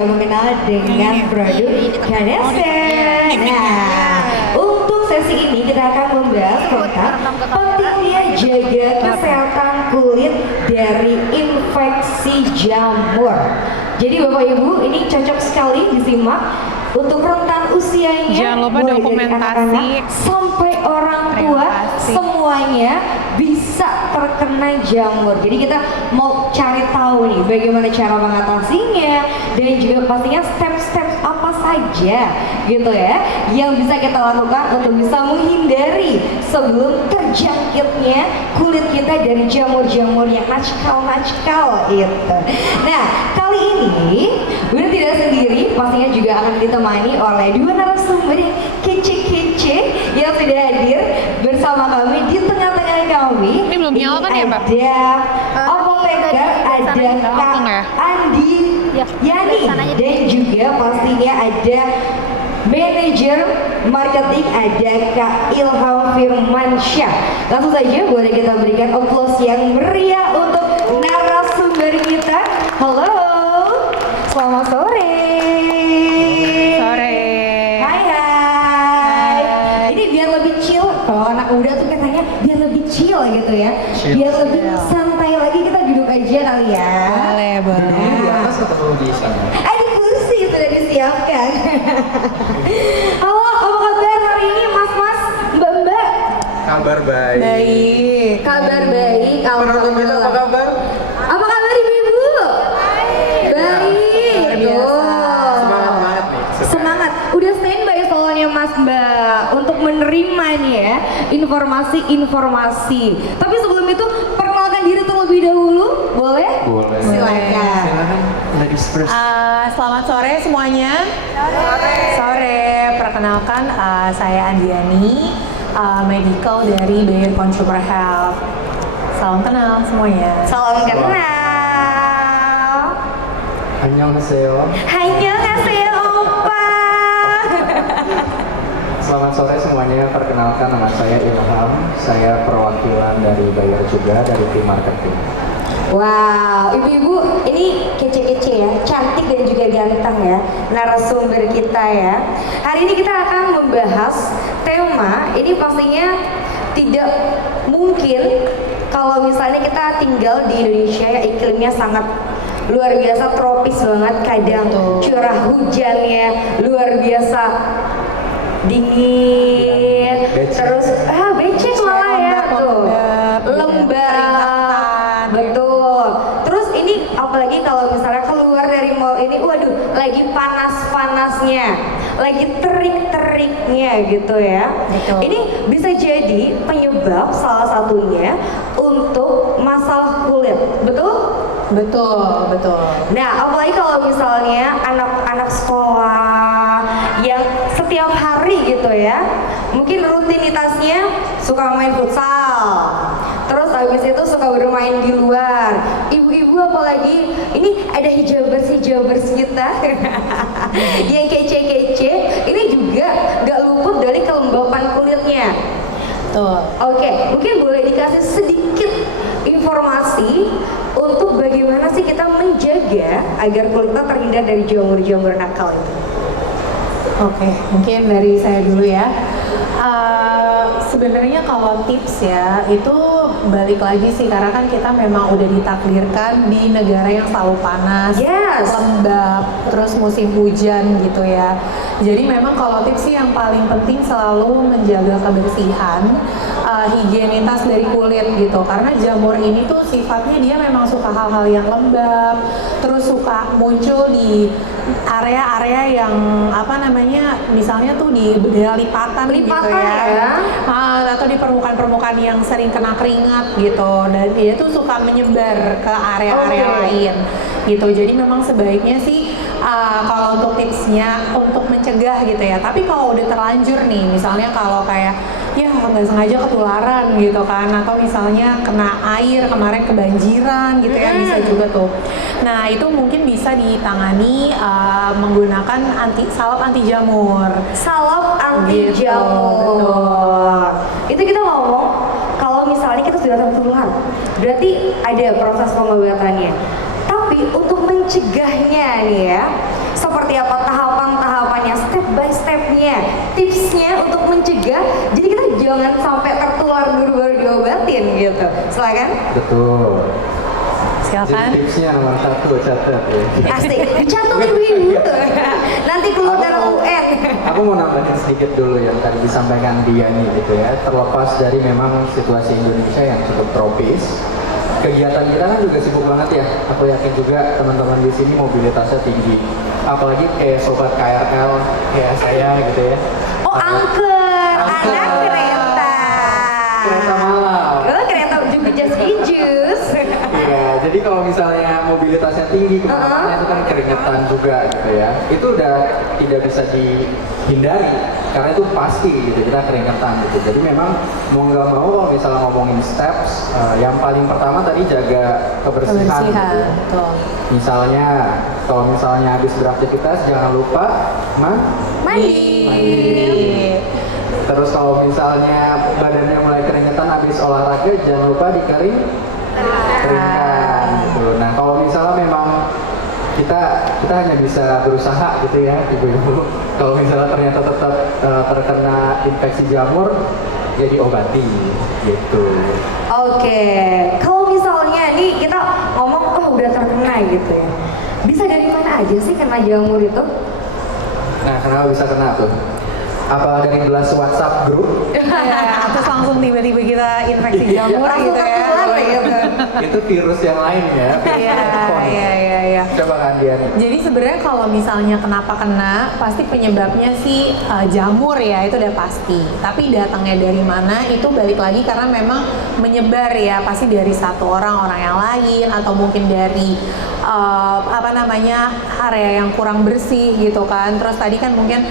mengenal dengan produk Ganesha. Nah, untuk sesi ini kita akan membahas tentang pentingnya jaga kesehatan kulit dari infeksi jamur. Jadi Bapak Ibu, ini cocok sekali disimak untuk rentan usianya. Jangan lupa mulai dokumentasi dari anak-anak sampai orang tua, semuanya bisa terkena jamur. Jadi kita mau cari tahu nih bagaimana cara mengatasinya dan juga pastinya step-step apa saja gitu ya yang bisa kita lakukan untuk bisa menghindari sebelum terjangkitnya kulit kita dari jamur-jamur yang nacikal gitu. Nah, kali ini Bunda tidak sendiri, pastinya juga akan ditemani oleh dua narasumber yang kece-kece yang sudah hadir bersama kami di tengah-tengah kami. Ini belum nyala kan ya, Mbak? Ada apoteker, ada Kak Andi Yani, dan juga pastinya ada manajer marketing, ada Kak Ilham Firmansyah. Langsung saja boleh kita berikan aplaus yang meriah untuk narasumber kita. Halo, selamat sore. Sore. Hai. Ini biar lebih chill. Kalau anak muda tuh katanya biar lebih chill gitu ya. Biar lebih santai lagi, kita duduk aja kali ya. Boleh. Di atas atau di sana? Di kursi sudah disiapkan. Halo, apa kabar hari ini Mas-mas, Mbak-mbak? Kabar baik. Baik. Kabar baik. Penonton kita apa kabar? Apa kabar Ibu-ibu? Baik. Tuh. Semangat banget nih. Semangat. Udah standby soalnya Mas Mbak untuk menerima nih ya informasi-informasi. Tapi sebelum itu perkenalkan diri terlebih dahulu, boleh? Boleh. Silakan. Silakan. Ladies first. Selamat sore semuanya. Sore. Perkenalkan, saya Andiani, medical dari Bayer Consumer Health. Salam kenal semuanya. Salam kenal. Annyeonghaseyo. Annyeonghaseyo Opa. Selamat sore semuanya. Perkenalkan, nama saya Ilham. Saya perwakilan dari Bayer juga, dari tim marketing. Wow, ibu-ibu ini kece-kece ya, cantik dan juga ganteng ya narasumber kita ya. Hari ini kita akan membahas tema, ini pastinya tidak mungkin kalau misalnya kita tinggal di Indonesia ya, iklimnya sangat luar biasa tropis banget, kadang curah hujannya luar biasa dingin, terus becek malah ya tuh, lembab, betul. Terus ini apalagi kalau misalnya keluar dari mall ini, waduh, lagi panas-panasnya, lagi terik-teriknya gitu ya. Betul. Ini bisa jadi penyebab salah satunya untuk masalah kulit, betul? Betul, betul. Nah, apalagi kalau misalnya anak-anak sekolah yang setiap hari gitu ya, mungkin rutinitasnya suka main futsal, terus habis itu suka bermain di luar. Ibu-ibu apalagi, ini ada hijabers kita yang kece-kece, ini juga gak luput dari kelembapan kulitnya. Tuh. Oke, mungkin boleh dikasih sedikit informasi untuk bagaimana sih kita menjaga agar kulit kita terhindar dari jamur-jamur nakal itu. Oke, mungkin dari saya dulu ya. Sebenarnya kalau tips ya, itu balik lagi sih, karena kan kita memang udah ditakdirkan di negara yang selalu panas, lembab, terus musim hujan gitu ya. Jadi memang kalau tips sih yang paling penting selalu menjaga kebersihan, higienitas dari kulit gitu, karena jamur ini tuh sifatnya dia memang suka hal-hal yang lembab, terus suka muncul di area-area yang apa namanya, misalnya tuh di daerah lipatan gitu ya. Atau di permukaan-permukaan yang sering kena keringat gitu, dan dia tuh suka menyebar ke area-area lain gitu. Jadi memang sebaiknya sih kalau untuk tipsnya untuk mencegah gitu ya. Tapi kalau udah terlanjur nih, misalnya kalau kayak ya nggak sengaja ketularan gitu kan, atau misalnya kena air kemarin kebanjiran gitu ya, bisa juga tuh. Nah itu mungkin bisa ditangani menggunakan salep anti jamur. Salep anti Gitu, jamur. Itu kita ngomong kalau misalnya kita sudah tertular, berarti ada proses pengobatannya. Tapi untuk mencegahnya nih ya, mencegah, jadi kita jangan sampai tertular dulu baru diobatin gitu. Silakan. Betul. Silakan. Jadi tipsnya nomor 1, catat ya. Asik, dicatat ibu-ibu. Nanti keluar dalam UN. Aku mau nambahin sedikit dulu yang tadi disampaikan Diani gitu ya. Terlepas dari memang situasi Indonesia yang cukup tropis, kegiatan kita kan juga sibuk banget ya. Aku yakin juga teman-teman di sini mobilitasnya tinggi. Apalagi kayak sobat KRL kayak saya gitu ya. Oh, angker, anak kereta. Kereta malam. Oh, kereta juga jus. Iya, jadi kalau misalnya mobilitasnya tinggi, kemana-mana itu kan keringetan juga gitu ya. Itu udah tidak bisa dihindari, karena itu pasti gitu, kita keringetan gitu. Jadi memang mau nggak mau kalau misalnya ngomongin steps, yang paling pertama tadi jaga kebersihan. Gitu. Betul. Misalnya, kalau misalnya habis beraktivitas jangan lupa mandi. Terus kalau misalnya badannya mulai keringetan habis olahraga, jangan lupa keringkan gitu. Nah kalau misalnya memang kita hanya bisa berusaha gitu ya ibu-ibu. Kalau misalnya ternyata tetap terkena infeksi jamur, ya diobati gitu. Oke, kalau misalnya nih kita ngomong udah terkena gitu ya, bisa dari mana aja sih kena jamur itu? Nah kenapa bisa kena tuh? Apa dari gelas WhatsApp grup? Ya, terus langsung tiba-tiba kita infeksi jamur gitu ya. Itu virus yang lain ya. Iya. Coba kan Dian. Jadi sebenarnya kalau misalnya kenapa kena, pasti penyebabnya sih jamur ya, itu udah pasti. Tapi datangnya dari mana itu balik lagi karena memang menyebar ya, pasti dari satu orang yang lain atau mungkin dari area yang kurang bersih gitu kan. Terus tadi kan mungkin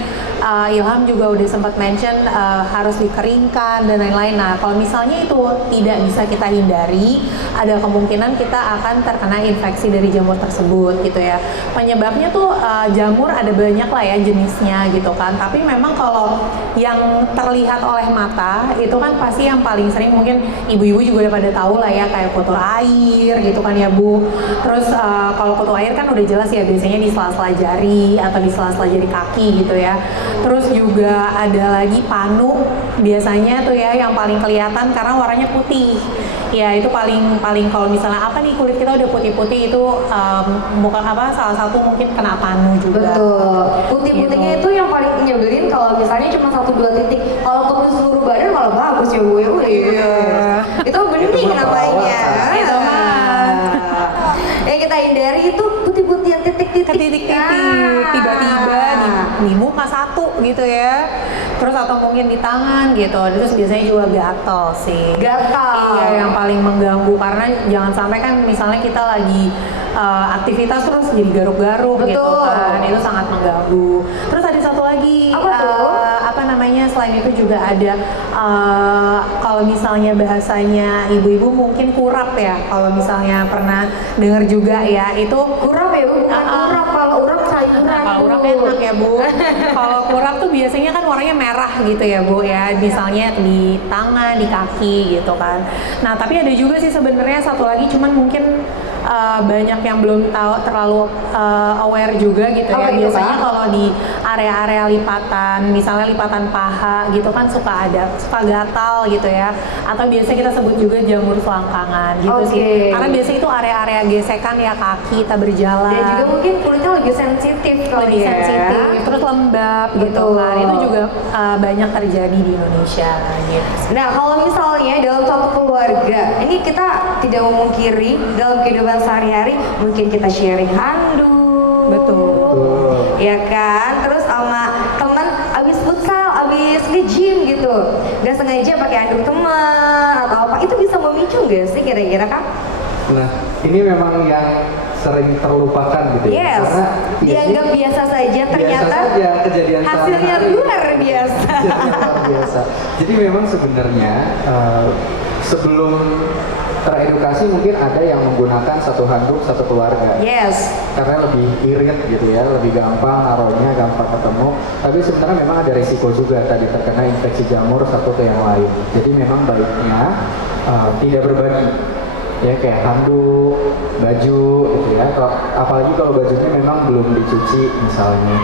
Ilham juga udah sempat mention harus dikeringkan dan lain-lain. Nah, kalau misalnya itu tidak bisa kita hindari, ada kemungkinan kita akan terkena infeksi dari jamur tersebut gitu ya. Penyebabnya tuh jamur ada banyak lah ya jenisnya gitu kan. Tapi memang kalau yang terlihat oleh mata itu kan pasti yang paling sering mungkin ibu-ibu juga udah pada tahu lah ya, kayak kutu air gitu kan ya Bu. Terus kalau kutu air kan udah jelas ya, biasanya di sela-sela jari atau di sela-sela jari kaki gitu ya. Terus juga ada lagi panu, biasanya tuh ya yang paling kelihatan karena warnanya putih. Ya itu paling kalau misalnya nih kulit kita udah putih-putih itu bukan salah satu mungkin kena panu juga. Betul. Putih-putihnya gitu. itu yang paling nyebelin kalau misalnya cuma 1-2 titik. Kalau untuk seluruh badan malah bagus ya Bu ya. Iya. Itu bening namanya. Itu mah. Yang kita hindari itu putih-putihan titik-titik. Tiba-tiba di muka satu gitu ya. Terus atau mungkin di tangan gitu. Terus biasanya juga gatal sih. Gatal. Iya, yang paling mengganggu karena jangan sampai kan misalnya kita lagi aktivitas terus jadi garuk-garuk gitu kan. Itu sangat mengganggu. Terus ada satu lagi selain itu juga ada kalau misalnya bahasanya ibu-ibu mungkin kurap ya. Kalau misalnya pernah dengar juga ya, itu kurap ya Bu, bukan kurap. Kalau urap sayuran. Kalau urap enak ya Bu. Kalau kurap tuh biasanya kan warnanya merah gitu ya Bu ya. Misalnya di tangan, di kaki gitu kan. Nah tapi ada juga sih sebenarnya satu lagi, cuman mungkin banyak yang belum tahu, terlalu aware juga gitu ya. Biasanya kalau di area-area lipatan, misalnya lipatan paha gitu kan suka gatal gitu ya. Atau biasa kita sebut juga jamur selangkangan gitu sih. Karena biasanya itu area-area gesekan ya kaki kita berjalan. Dan juga mungkin kulitnya lebih sensitif sensitif, terus lembab gitu kan. Itu juga banyak terjadi di Indonesia gitu. Nah kalau misalnya dalam satu keluarga, ini kita tidak memungkiri dalam kehidupan sehari-hari mungkin kita sharing handuk. Betul. Ya kan, terus sama teman abis futsal, abis nge-gym gitu, nggak sengaja pakai handuk teman atau apa, itu bisa memicu nggak sih kira-kira Kak? Nah, ini memang yang sering terlupakan gitu ya. Yes. Karena dianggap biasa saja, ternyata kejadian hasilnya luar biasa. Luar biasa. Jadi memang sebenarnya sebelum teredukasi mungkin ada yang menggunakan satu handuk satu keluarga. Yes. Karena lebih irit gitu ya, lebih gampang naruhnya, gampang ketemu. Tapi sebenarnya memang ada risiko juga tadi terkena infeksi jamur satu ke yang lain. Jadi memang baiknya tidak berbagi. Ya kayak handuk, baju gitu ya. Apalagi kalau bajunya memang belum dicuci misalnya.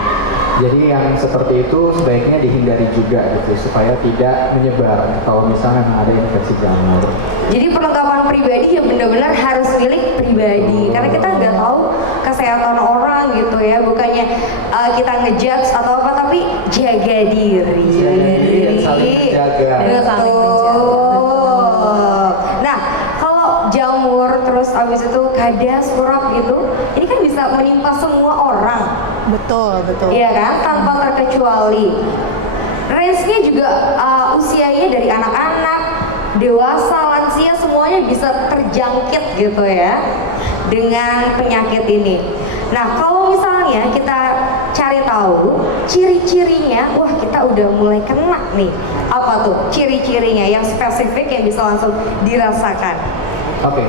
Jadi yang seperti itu sebaiknya dihindari juga gitu supaya tidak menyebar kalau misalnya ada infeksi jamur. Jadi perlengkapan pribadi yang benar-benar harus milik pribadi, karena kita nggak tahu kesehatan orang gitu ya, bukannya kita ngejudge atau apa, tapi jaga diri. Jaga diri dan saling menjaga. Betul. Nah, kalau jamur terus abis itu kadas, kurap gitu, ini kan bisa menimpa semua orang. Betul. Iya kan, tanpa terkecuali. Range-nya juga usianya dari anak-anak, dewasa, lansia, semuanya bisa terjangkit gitu ya dengan penyakit ini. Nah, kalau misalnya kita cari tahu ciri-cirinya, wah kita udah mulai kena nih. Apa tuh ciri-cirinya yang spesifik yang bisa langsung dirasakan? Oke.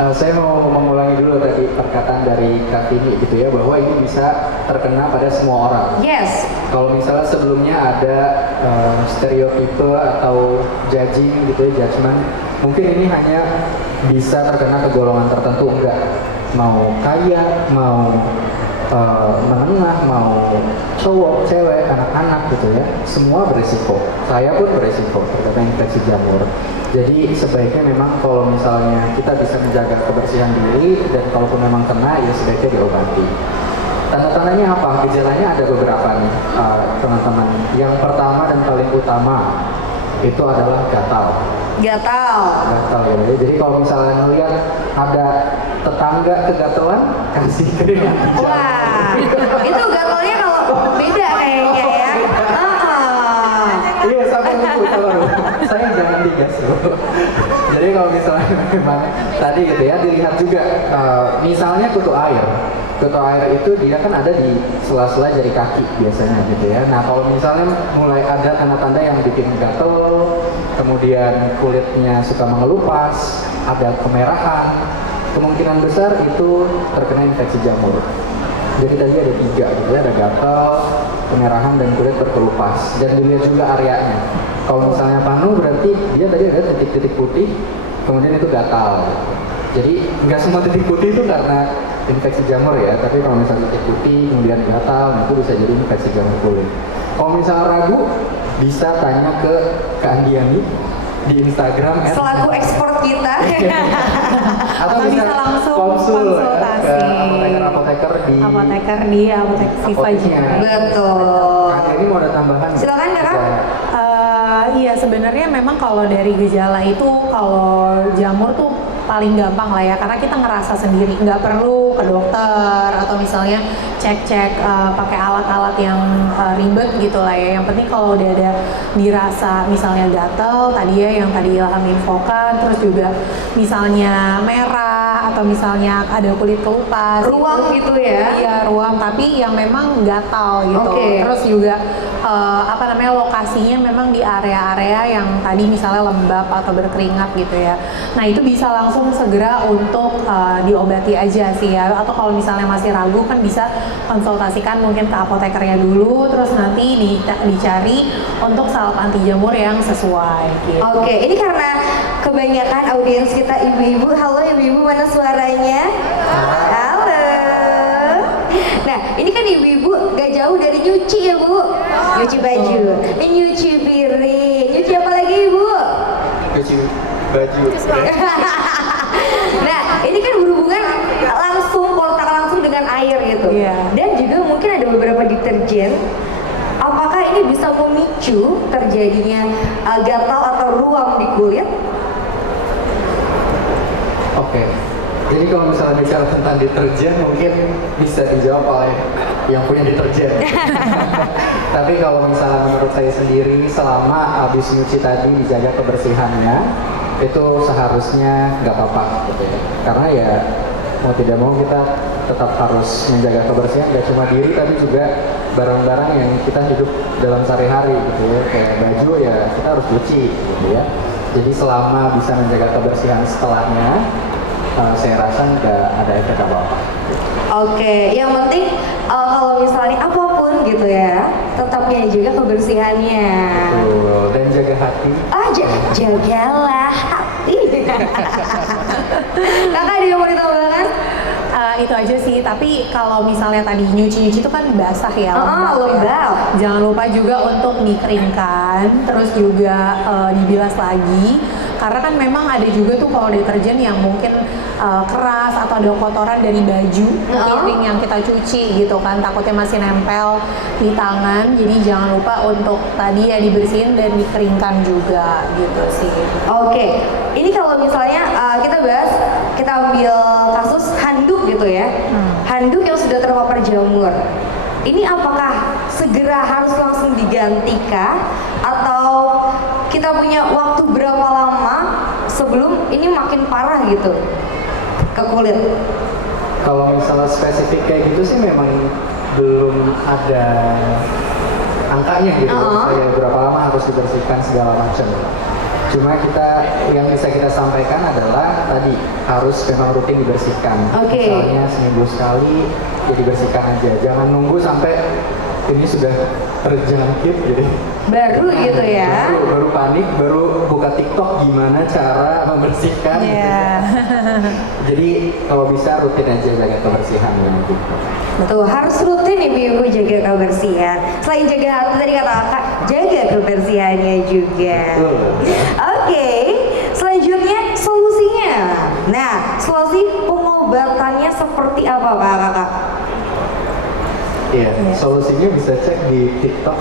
Saya mau mengulangi dulu tadi perkataan dari Kak Tini gitu ya, bahwa ini bisa terkena pada semua orang. Yes. Kalau misalnya sebelumnya ada stereotipe atau judging gitu ya, judgment, mungkin ini hanya bisa terkena ke golongan tertentu, enggak. Mau kaya, mau menengah, mau cowok, cewek, anak-anak gitu ya, semua berisiko. Saya pun berisiko terkena infeksi jamur. Jadi sebaiknya memang kalau misalnya kita bisa menjaga kebersihan diri dan kalaupun memang kena ya sebaiknya diobati. Tanda-tandanya apa? Gejalanya ada beberapa nih teman-teman. Yang pertama dan paling utama itu adalah gatal. Gatal Ya. Jadi kalau misalnya ngelihat ada tetangga kegatelan, kasih krim anti jamur. Wah, itu gatalnya kalau beda kayaknya ya. Iya, sabar dulu. Saya jangan digas dulu. Jadi kalau misalnya memang tadi gitu ya, dilihat juga misalnya kutu air. Kutu air itu dia kan ada di sela-sela jari kaki biasanya gitu ya. Nah kalau misalnya mulai ada tanda-tanda yang bikin gatel, kemudian kulitnya suka mengelupas, ada kemerahan, kemungkinan besar itu terkena infeksi jamur. Jadi tadi ada 3 gitu ya, ada gatal, kemerahan dan kulit berkelupas, dan dilihat juga areanya. Kalau misalnya panu berarti dia tadi ada titik-titik putih, kemudian itu gatal. Jadi nggak semua titik putih itu karena infeksi jamur ya, tapi kalau misalnya titik putih kemudian gatal, itu bisa jadi infeksi jamur kulit. Kalau misalnya ragu, bisa tanya ke Kak Andiani di Instagram Selaku ekspor kita. atau bisa langsung ke konsultasi apoteker di apotek Siva juga. Betul. Kak ini mau ada tambahan? Silakan Kakak. Iya sebenarnya memang kalau dari gejala itu, kalau jamur tuh paling gampang lah ya, karena kita ngerasa sendiri, nggak perlu ke dokter atau misalnya cek-cek pakai alat-alat yang ribet gitu lah ya. Yang penting kalau udah ada dirasa misalnya gatel tadi ya, yang tadi Ilham infokan, terus juga misalnya merah atau misalnya ada kulit kelupas, Ruam gitu ya? Iya ruam, tapi yang memang gatal gitu. Oke. Terus juga lokasinya memang di area-area yang tadi misalnya lembab atau berkeringat gitu ya. Nah itu bisa langsung segera untuk diobati aja sih ya. Atau kalau misalnya masih ragu kan bisa konsultasikan mungkin ke apotekernya dulu, terus nanti dicari untuk salep anti jamur yang sesuai gitu. Oke, ini karena kebanyakan audiens kita ibu-ibu. Halo ibu-ibu, mana suaranya? Halo. Nah, ini kan ibu-ibu gak jauh dari nyuci ya Bu. Nyuci baju, nyuci piring, nyuci apa lagi Ibu? Cuci baju. Nah, ini kan berhubungan langsung, kontak langsung dengan air gitu. Iya. Dan juga mungkin ada beberapa deterjen. Apakah ini bisa memicu terjadinya gatal atau ruam di kulit? Oke. Jadi kalau misalnya bicara tentang deterjen mungkin bisa dijawab oleh yang punya deterjen. Tapi kalau misalnya menurut saya sendiri, selama habis nyuci tadi dijaga kebersihannya, itu seharusnya nggak apa-apa gitu ya. Karena ya mau tidak mau kita tetap harus menjaga kebersihan, gak cuma diri tapi juga barang-barang yang kita hidup dalam sehari-hari gitu ya. Kayak baju ya kita harus cuci gitu ya. Jadi selama bisa menjaga kebersihan setelahnya, saya rasa nggak ada efek apa-apa. Oke, yang penting kalau misalnya apapun gitu ya, tetap jaga kebersihannya. Betul, dan jaga hati. Jagalah hati. Kakak ada yang mau ditambahkan? Itu aja sih, tapi kalau misalnya tadi nyuci-nyuci itu kan basah ya, lembab. Ya. Jangan lupa juga untuk dikeringkan, terus juga dibilas lagi. Karena kan memang ada juga tuh kalau deterjen yang mungkin keras atau ada kotoran dari baju piring yang kita cuci gitu kan, takutnya masih nempel di tangan. Jadi jangan lupa untuk tadi ya dibersihin dan dikeringkan juga gitu sih. Oke, ini kalau misalnya kita bahas, kita ambil kasus handuk gitu ya, handuk yang sudah terpapar jamur. Ini apakah segera harus langsung digantikah atau kita punya waktu berapa lama sebelum ini makin parah gitu ke kulit? Kalau misalnya spesifik kayak gitu sih memang belum ada angkanya gitu, kayak berapa lama harus dibersihkan segala macam. Cuma yang bisa kita sampaikan adalah tadi harus memang rutin dibersihkan. Misalnya seminggu sekali ya dibersihkan aja. Jangan nunggu sampai ini sudah terjangkit jadi baru gitu ya. Baru panik, baru buka TikTok gimana cara membersihkan. Jadi kalau bisa rutin aja jaga kebersihannya gitu. Betul, harus rutin ibu-ibu jaga kebersihan. Selain jaga hati tadi kata kakak, jaga kebersihannya juga. Oke, selanjutnya solusinya. Nah, solusi pengobatannya seperti apa Pak Kakak? Iya, solusinya bisa cek di TikTok.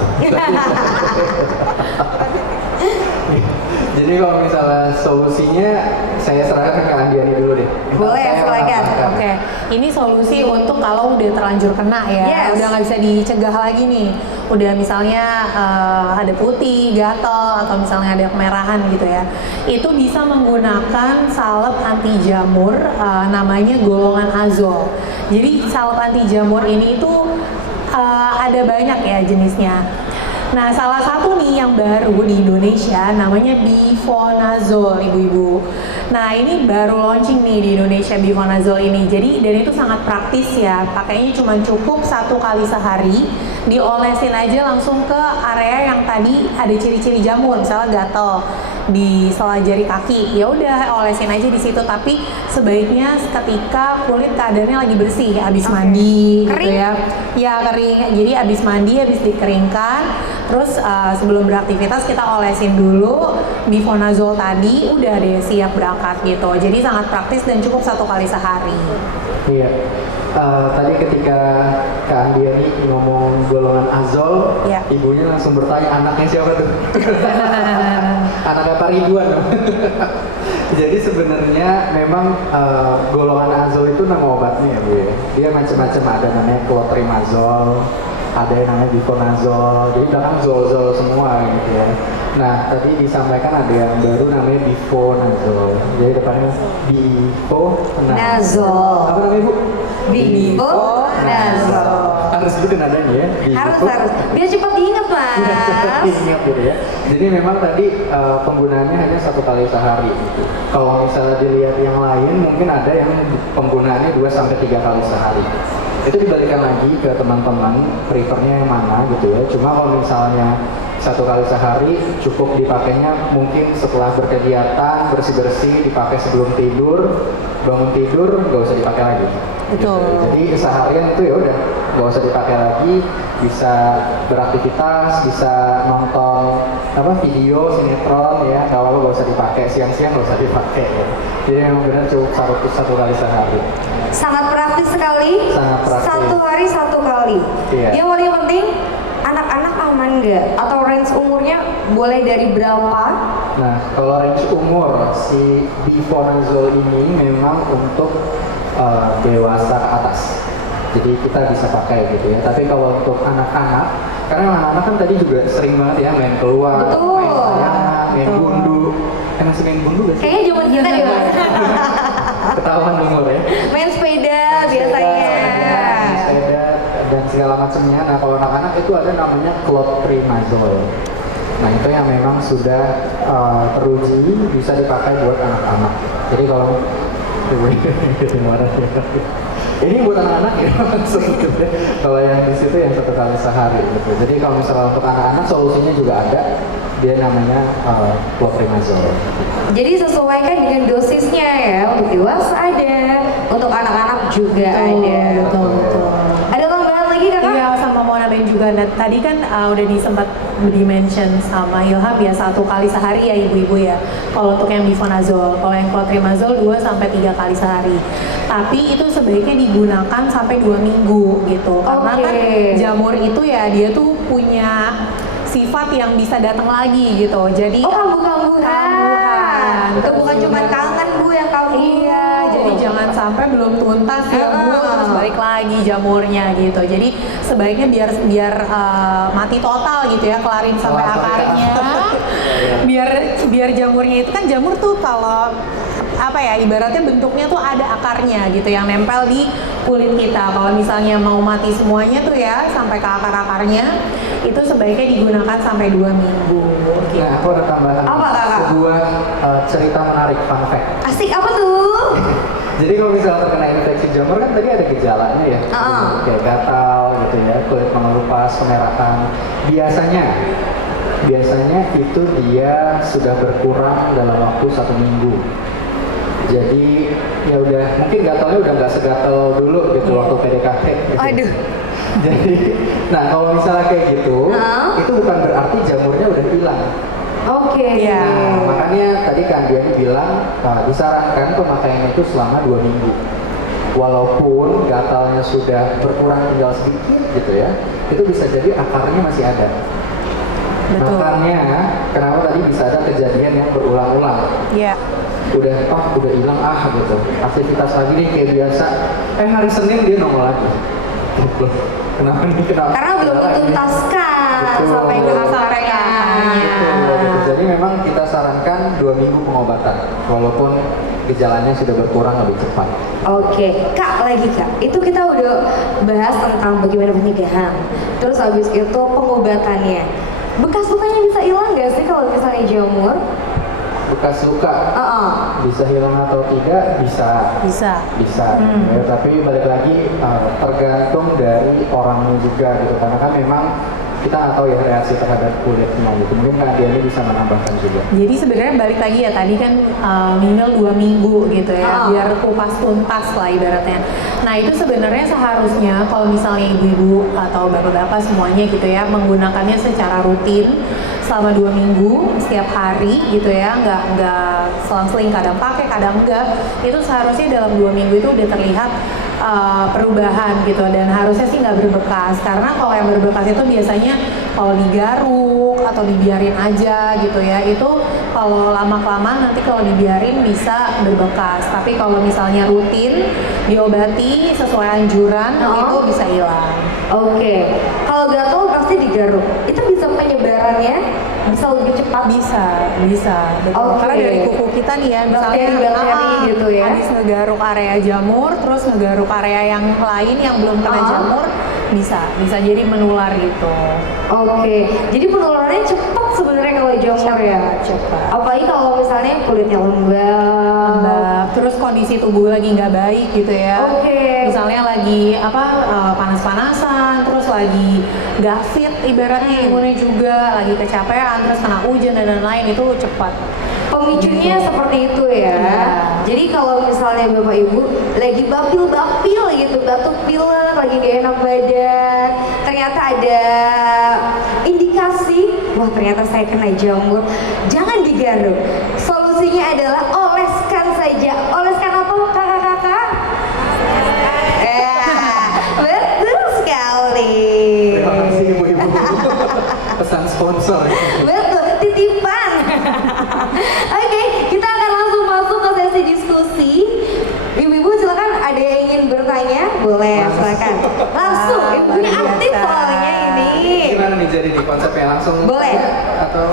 Jadi kalau misalnya solusinya saya serahkan ke Andiani dulu deh. Boleh, silakan. Oke, ini solusi untuk kalau udah terlanjur kena ya, udah nggak bisa dicegah lagi nih. Udah misalnya ada putih, gatal, atau misalnya ada kemerahan gitu ya. Itu bisa menggunakan salep anti jamur namanya golongan azol. Jadi salep anti jamur ini itu ada banyak ya jenisnya. Nah, salah satu nih yang baru di Indonesia namanya Bivonazol, ibu-ibu. Nah, ini baru launching nih di Indonesia Bivonazol ini. Jadi, dan itu sangat praktis ya. Pakainya cuma cukup 1 kali sehari, diolesin aja langsung ke area yang tadi ada ciri-ciri jamur, misalnya gatal di sela jari kaki. Ya udah olesin aja di situ, tapi sebaiknya ketika kulit keadaannya lagi bersih, habis mandi gitu ya. Ya, kering. Jadi habis mandi, habis dikeringkan, terus sebelum beraktivitas kita olesin dulu Bivonazol tadi, udah deh siap berangkat gitu. Jadi sangat praktis dan cukup 1 kali sehari. Iya. Tadi ketika Kak Andiani ngomong golongan azol, ibunya langsung bertanya anaknya siapa tuh? Anaknya Pak Ridwan. Jadi sebenarnya memang golongan azol itu nama obatnya ya Bu ya. Dia macam-macam, ada namanya clotrimazol, ada yang namanya Bivonazol, jadi belakang zol-zol semua gitu ya. Nah, tadi disampaikan ada yang baru namanya Bivonazol. Jadi depannya Bivonazol. Apa namanya Bu? Bivonazol. Harus gitu nadanya ya. Harus. Biar cepat diingat Mas. Ingat gitu ya. Jadi memang tadi penggunaannya hanya 1 kali sehari gitu. Kalau misalnya dilihat yang lain mungkin ada yang penggunaannya 2-3 kali sehari. Itu dibalikan lagi ke teman-teman prefernya yang mana gitu ya. Cuma kalau misalnya 1 kali sehari cukup dipakainya mungkin setelah berkegiatan, bersih-bersih, dipakai sebelum tidur, bangun tidur nggak usah dipakai lagi. Betul. Gitu. Jadi seharian itu ya udah nggak usah dipakai lagi, bisa beraktivitas, bisa nonton video sinetron ya, nggak apa-apa, nggak usah dipakai siang-siang, nggak usah dipakai ya. Jadi memang benar cukup 1 kali sehari. Sangat praktis sekali. Sangat praktis. 1 hari 1 kali. Iya. Yang paling penting anak-anak aman nggak? Atau range umurnya boleh dari berapa? Nah, kalau range umur si Bivonazol ini memang untuk dewasa ke atas. Jadi kita bisa pakai gitu ya. Tapi kalau untuk anak-anak, karena anak-anak kan tadi juga sering banget ya main keluar, Betul. main layangan, main gundu. Masih main gundu gak sih? Kayaknya zaman kita ya. Ketahuan umur ya. Main sepeda biasanya. Sepeda dan segala macamnya. Nah, kalau anak-anak itu ada namanya clotrimazol. Nah, itu yang memang sudah teruji bisa dipakai buat anak-anak. Jadi kalau ini buat anak-anak ya maksudnya. Kalau yang di situ yang 1 kali sehari gitu. Jadi kalau misalnya untuk anak-anak solusinya juga ada. dia namanya clotrimazole. Jadi sesuaikan dengan dosisnya ya, untuk dewasa ada, untuk anak-anak juga ada. Betul. Ada tambahan lagi kakak? Iya, sama mau nambahin juga. Nah, tadi kan udah sempat di-mention sama Ilham ya 1 kali sehari ya ibu-ibu ya. Kalau untuk yang bifenazole, kalau yang clotrimazole 2 sampai 3 kali sehari. Tapi itu sebaiknya digunakan sampai 2 minggu gitu. Karena kan jamur itu ya dia tuh punya sifat yang bisa datang lagi gitu. Jadi kambuh-kambuhan. Itu bukan cuma kangen Bu yang kambuh. Iya, jadi jangan sampai belum tuntas ya Bu, terus balik lagi jamurnya gitu. Jadi sebaiknya biar mati total gitu ya, kelarin sampai akarnya. biar jamurnya itu kan jamur tuh kalau apa ya, ibaratnya bentuknya tuh ada akarnya gitu yang nempel di kulit kita. Kalau misalnya mau mati semuanya tuh ya sampai ke akar-akarnya, itu sebaiknya digunakan sampai 2 minggu. Nah, aku ada tambahan. Apa, Kakak? Sebuah cerita menarik, fun fact. Asik, apa tuh? Jadi kalau misalnya terkena infeksi jamur kan tadi ada gejalanya ya, kayak gatal gitu ya, kulit mengelupas, kemerahan. Biasanya itu dia sudah berkurang dalam waktu 1 minggu. Jadi ya udah, mungkin gatalnya udah nggak segatal dulu gitu waktu PDKT. Gitu. Aduh. Jadi, nah kalau misalnya kayak gitu, itu bukan berarti jamurnya udah hilang. Oke. Ya. Nah, makanya tadi kan dia bilang disarankan pemakaian itu selama 2 minggu. Walaupun gatalnya sudah berkurang tinggal sedikit gitu ya, itu bisa jadi akarnya masih ada. Betul. Makanya kenapa tadi bisa ada kejadian yang berulang-ulang. Iya. Udah hilang gitu. Aktivitas lagi nih kayak biasa. Hari Senin dia nongol lagi. Loh, kenapa? Karena belum dituntaskan sampai ke akarnya. Gitu. Jadi memang kita sarankan 2 minggu pengobatan, walaupun gejalanya sudah berkurang lebih cepat. Oke, Kak, itu kita udah bahas tentang bagaimana pencegahan. Terus habis itu pengobatannya. Bekas lukanya bisa hilang nggak sih kalau misalnya jamur? Bekas luka bisa hilang atau tidak? Bisa. Ya, tapi balik lagi tergantung dari orangnya juga gitu, karena kan memang kita nggak tahu ya reaksi terhadap kulitnya gitu. Mungkin Kak Diani bisa menambahkan juga. Jadi sebenarnya balik lagi ya, tadi kan minimal 2 minggu gitu ya, biar kupas tuntas lah ibaratnya. Nah itu sebenarnya seharusnya kalau misalnya ibu-ibu atau bapak-bapak semuanya gitu ya menggunakannya secara rutin selama 2 minggu setiap hari gitu ya, nggak selang-seling, kadang pakai kadang enggak. Itu seharusnya dalam 2 minggu itu udah terlihat perubahan gitu, dan harusnya sih nggak berbekas, karena kalau yang berbekas itu biasanya kalau digaruk atau dibiarin aja gitu ya, itu kalau lama-kelamaan nanti kalau dibiarin bisa berbekas. Tapi kalau misalnya rutin diobati sesuai anjuran itu bisa hilang. Oke. Kalau gatal pasti digaruk. Itu bisa penyebarannya bisa lebih cepat? Bisa. Betul. Karena dari kuku kita nih ya, bakteri gitu ya. Habis ngegaruk area jamur, terus ngegaruk area yang lain yang belum kena jamur, bisa jadi menular gitu. Oke. Jadi penularannya cepat sebenarnya kalau jamur ya. Cepat. Apalagi kalau misalnya kulitnya lembab, terus kondisi tubuh lagi nggak baik gitu ya. Misalnya lagi panas-panasan, terus lagi nggak fit ibaratnya imunnya juga, lagi kecapean, terus kena hujan dan lain-lain, itu cepat. Pemicunya seperti itu ya. Jadi kalau misalnya Bapak Ibu lagi bapil-bapil gitu, batuk pilek, lagi gak enak badan, ternyata ada indikasi, wah ternyata saya kena jamur, jangan digaruk. Solusinya adalah oleskan saja. Oleskan apa kakak-kakak? Betul sekali. Terima kasih ibu-ibu. Pesan sponsor. Betul, titipan. Oke, kita akan langsung masuk ke sesi diskusi. Ibu-ibu silakan, ada yang ingin bertanya? Boleh, silakan. Langsung, ibunya aktif soalnya ini. Gimana nih jadi di konsepnya langsung? Boleh. Atau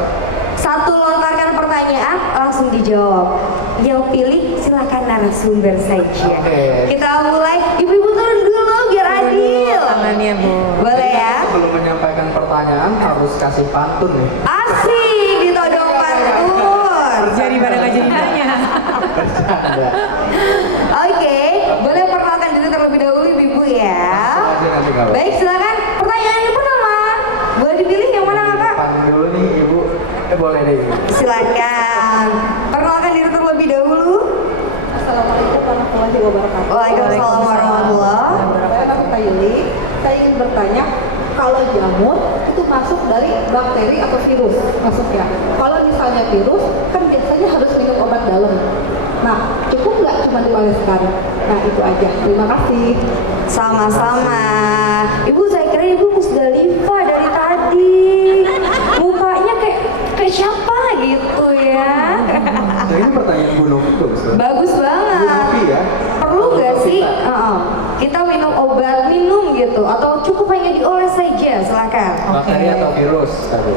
Satu lontarkan pertanyaan, langsung dijawab. Yang pilih silakan narasumber saja. Kita mulai, ibu-ibu turun dulu biar adil. Tangannya Bu. Boleh ya? sebelum menyampaikan pertanyaan harus kasih pantun nih. Asik, ditodong pantun. Jadi pada nggak jadi nanya. Bercanda. Oke, boleh perkenalkan diri terlebih dahulu ibu ya. Langsung aja nanti nggak apa-apa. Baik, silakan. Pertanyaannya pertama, boleh dipilih yang mana kakak? Pantun dulu nih ibu. Silakan. Perkenalkan diri terlebih dahulu. Assalamualaikum warahmatullahi wabarakatuh. Waalaikumsalam warahmatullahi wabarakatuh. Saya nama Kak Yuli. Saya ingin bertanya, kalau jamur itu masuk dari bakteri atau virus masuknya? Kalau misalnya virus, kan biasanya harus minum obat dalam. Nah, cukup nggak cuma dioleskan? Nah, itu aja. Terima kasih. Sama-sama. Ibu, saya kira Ibu Musdalifah dari tadi. Mukanya kayak siapa gitu ya. Nah, ini pertanyaan Bu Novi tuh. Bagus banget. Bu Novi ya. Perlu nggak sih kita minum obat gitu atau cukup hanya dioles saja? Silakan. Bakteri atau virus tadi.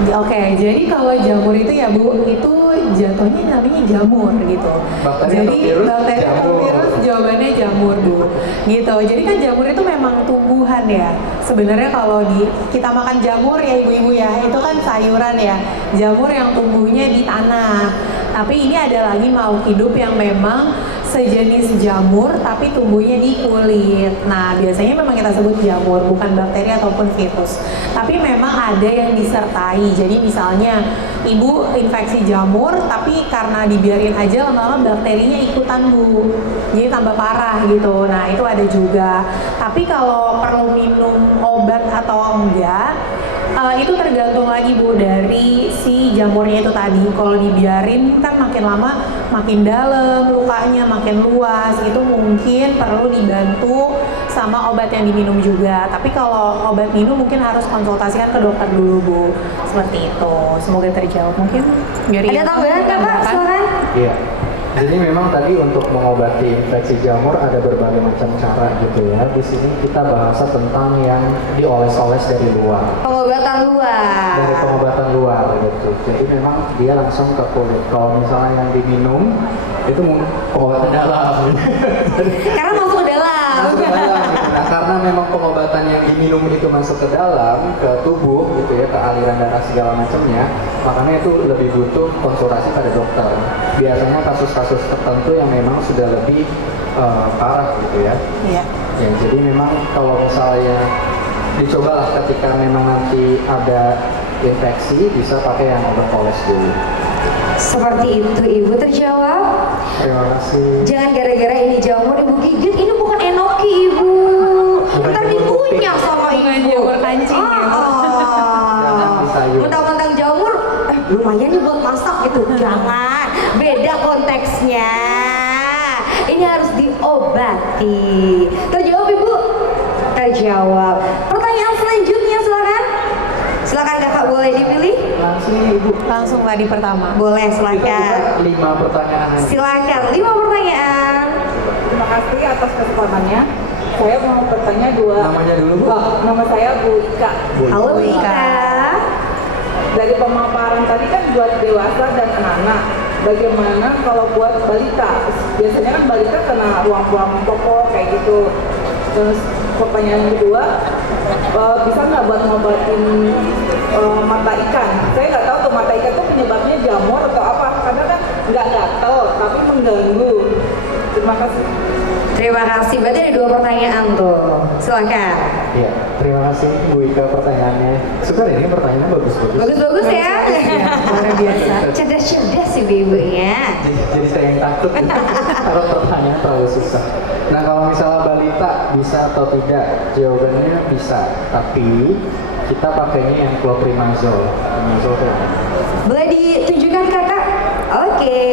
Oke, jadi kalau jamur itu ya Bu, itu jatuhnya namanya jamur gitu. Bakteri Jadi atau virus? bakteri atau Jamur. virus jawabannya jamur Bu. Gitu. Jadi kan jamur itu memang tumbuhan ya. Sebenarnya kalau kita makan jamur ya ibu-ibu ya, itu kan sayuran ya. Jamur yang tumbuhnya di tanah. Tapi ini ada lagi makhluk hidup yang memang sejenis jamur tapi tumbuhnya di kulit. Nah, biasanya memang kita sebut jamur, bukan bakteri ataupun virus. Tapi memang ada yang disertai. Jadi misalnya ibu infeksi jamur tapi karena dibiarin aja lama-lama bakterinya ikutan Bu. Jadi tambah parah gitu. Nah, itu ada juga. Tapi kalau perlu minum obat atau enggak, itu tergantung lagi Bu dari si jamurnya itu tadi. Kalau dibiarin kan makin lama makin dalam lukanya, makin luas, itu mungkin perlu dibantu sama obat yang diminum juga. Tapi kalau obat minum mungkin harus konsultasikan ke dokter dulu Bu. Seperti itu. Semoga terjawab. Mungkin Ada tambahan nggak Pak? Silakan. Iya. Jadi memang tadi untuk mengobati infeksi jamur ada berbagai macam cara gitu ya. Di sini kita bahas tentang yang dioles-oles dari luar. Pengobatan luar. Dari pengobatan luar gitu. Jadi memang dia langsung ke kulit. Kalau misalnya yang diminum itu pengobatan dalam. Karena masuk ke dalam. Masuk ke dalam. Nah, karena memang pengobatan yang diminum itu masuk ke dalam, ke tubuh gitu ya, ke aliran darah segala macamnya, makanya itu lebih butuh konsultasi pada dokter. Biasanya kasus-kasus tertentu yang memang sudah lebih parah gitu ya. Iya. Ya, jadi memang kalau misalnya dicobalah ketika memang nanti ada infeksi, bisa pakai yang obat oles dulu. Seperti itu Ibu, terjawab. Terima kasih. Jangan gara-gara ini jamur Ibu gigit, ini bukan enoki Ibu. Bukan Ntar jamur dikunyah kuping. sama Bukan Ibu. jamur kancing ya, Bu. Jangan disayur. Mentang-mentang jamur, lumayan nih buat masak gitu. Jangan, beda konteksnya. Ini harus diobati. Terjawab Ibu? Terjawab. Pertanyaan selanjutnya silakan. Silakan Kakak, boleh dipilih? Langsung Ibu. Langsung tadi pertama. Boleh, Kita silakan. buka 5 pertanyaan. Silakan, 5 pertanyaan. Terima kasih atas kesempatannya. Saya mau bertanya dua. Namanya dulu, Bu. Nama saya Bu Ika. Halo Bu Ika. Ika. Dari pemaparan tadi kan buat dewasa dan anak-anak. Bagaimana kalau buat balita? Biasanya kan balita kena ruang-ruang pokok kayak gitu. Terus pertanyaan kedua, bisa nggak buat ngobatin mata ikan? Saya nggak tahu tuh mata ikan tuh penyebabnya jamur atau apa. Karena kan nggak gatel, tapi mengganggu. Terima kasih. Terima kasih. Berarti ada 2 pertanyaan tuh. Silakan. Iya, terima kasih Bu Ika pertanyaannya. Suka deh, ini pertanyaannya bagus-bagus. Bagus-bagus ya. Luar biasa. Cerdas-cerdas ibu-ibunya. Jadi saya yang takut gitu. Kalau pertanyaan terlalu susah. Nah, kalau misalnya balita bisa atau tidak, jawabannya bisa. Tapi kita pakainya yang clotrimazole. Clotrimazole itu apa? Boleh ditunjukkan Kakak? Oke.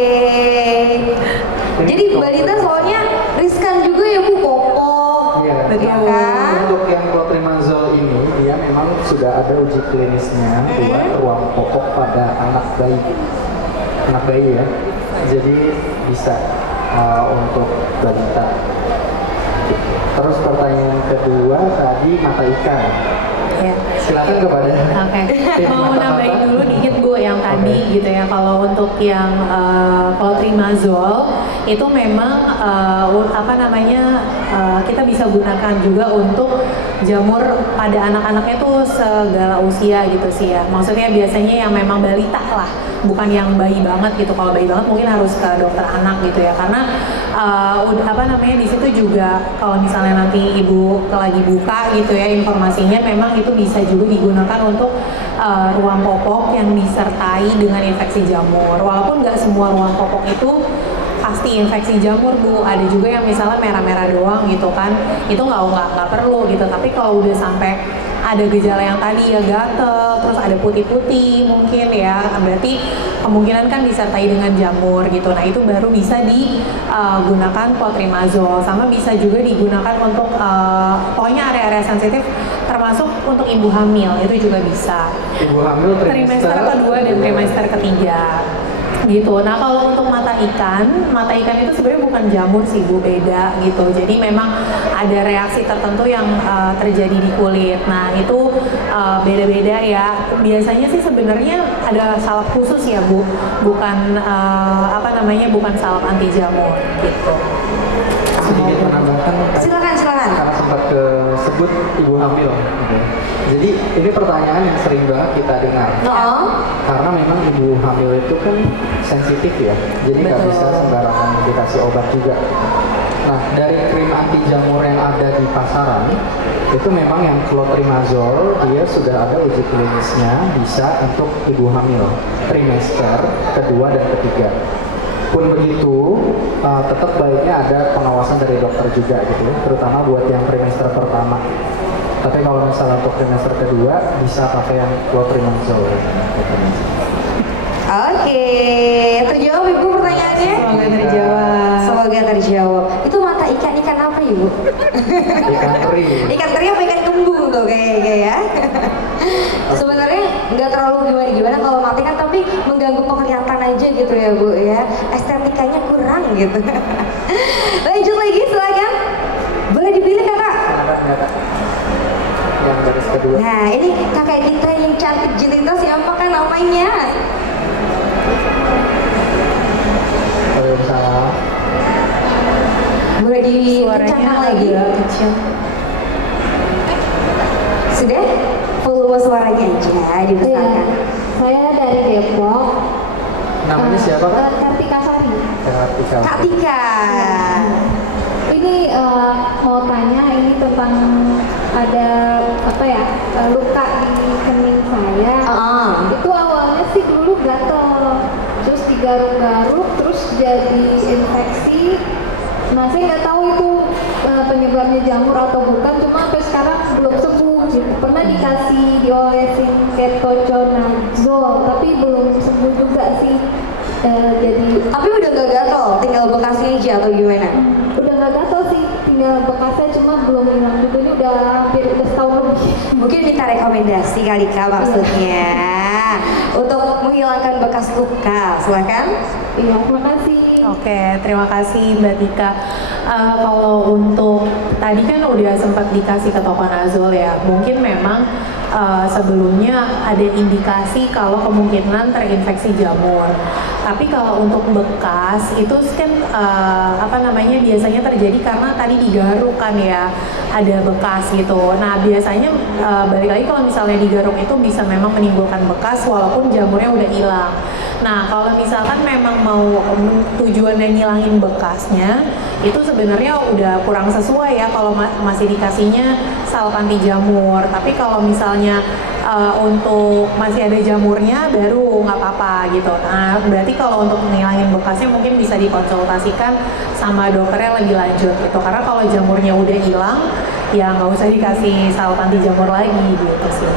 Jadi balita soalnya riskan juga ya Bu, popok. Iya, Ya kan? untuk yang clotrimazole ini dia memang sudah ada uji klinisnya buat ruang pokok pada anak bayi ya. Jadi bisa untuk balita. Terus pertanyaan kedua tadi mata ikan. Ya. Silakan kepada Oke, tim mau mata-mata. nambahin dulu dikit Bu yang tadi gitu ya. Kalau untuk yang clotrimazole itu memang kita bisa gunakan juga untuk jamur pada anak-anaknya tuh segala usia gitu sih ya. Maksudnya biasanya yang memang balita lah, bukan yang bayi banget gitu. Kalau bayi banget mungkin harus ke dokter anak gitu ya, karena apa namanya di situ juga kalau misalnya nanti ibu lagi buka gitu ya informasinya, memang itu bisa juga digunakan untuk ruang popok yang disertai dengan infeksi jamur. Walaupun nggak semua ruang popok itu pasti infeksi jamur Bu, ada juga yang misalnya merah-merah doang gitu kan, itu nggak perlu gitu. Tapi kalau udah sampai ada gejala yang tadi ya gatel, terus ada putih-putih mungkin ya, berarti kemungkinan kan disertai dengan jamur gitu. Nah itu baru bisa digunakan clotrimazole, sama bisa juga digunakan untuk pokoknya area-area sensitif, termasuk untuk ibu hamil itu juga bisa. Ibu hamil Trimester kedua dan trimester ketiga gitu. Nah kalau untuk mata ikan itu sebenarnya bukan jamur sih Bu, beda gitu. Jadi memang ada reaksi tertentu yang terjadi di kulit. Nah itu beda-beda ya. Biasanya sih sebenarnya ada salep khusus ya Bu, bukan bukan salep anti jamur gitu. Sedikit menambahkan. Silakan. Karena sempat sebut ibu hamil. Gitu. Jadi ini pertanyaan yang sering banget kita dengar. Karena memang ibu hamil itu kan sensitif ya, jadi nggak bisa sembarangan dikasih obat juga. Nah dari krim anti jamur yang ada di pasaran itu memang yang clotrimazole, dia sudah ada uji klinisnya bisa untuk ibu hamil trimester kedua dan ketiga. Pun begitu, tetap baiknya ada pengawasan dari dokter juga gitu ya, terutama buat yang trimester pertama. Tapi kalau misalnya untuk trimester kedua bisa pakai yang clotrimazole. Oke, terjawab Ibu pertanyaannya? Semoga terjawab. Itu mata ikan apa Ibu? Ikan teri. Ikan teri apa ikan kembung tuh kayak ya? Sebenarnya nggak terlalu gimana kalau mati kan, tapi mengganggu penglihatan aja gitu ya Bu ya. Estetikanya kurang gitu. Lanjut lagi, silakan. Boleh dipilih Kakak. Yang garis kedua. Nah ini kakak kita yang cantik jelita, siapa kan namanya? Salah. Boleh dikencangkan lagi? Kecil. Sudah? Volume suaranya aja dibesarkan. Saya dari Depok. Namanya siapa Kak? Kartika Sari. Kak Tika. Ini mau tanya ini tentang ada luka di kening saya. Itu awalnya sih dulu gatel, terus digaruk-garuk, terus jadi infeksi. Nah saya nggak tahu itu penyebabnya jamur atau bukan, cuma sampai sekarang belum sembuh gitu. Pernah diolesin ketoconazole tapi belum sembuh juga sih. Tapi udah nggak gatel, tinggal bekasnya aja atau gimana? Udah nggak gatel sih, tinggal bekasnya, cuma belum hilang juga. Ini udah hampir setahun lebih. Mungkin minta rekomendasi kali Kak maksudnya untuk menghilangkan bekas luka, silakan. Iya, terima kasih. Oke, terima kasih Mbak Tika. Kalau untuk tadi kan udah sempat dikasih ketoconazole ya, mungkin memang sebelumnya ada indikasi kalau kemungkinan terinfeksi jamur. Tapi kalau untuk bekas itu kan biasanya terjadi karena tadi digaruk kan ya, ada bekas gitu. Nah biasanya balik lagi kalau misalnya digaruk itu bisa memang menimbulkan bekas walaupun jamurnya udah hilang. Nah kalau misalkan memang mau tujuannya ngilangin bekasnya, itu sebenarnya udah kurang sesuai ya kalau masih dikasihnya salep anti jamur. Tapi kalau misalnya untuk masih ada jamurnya baru nggak apa-apa gitu. Nah berarti kalau untuk ngilangin bekasnya mungkin bisa dikonsultasikan sama dokter yang lebih lanjut gitu. Karena kalau jamurnya udah hilang ya nggak usah dikasih salep anti jamur lagi gitu sih.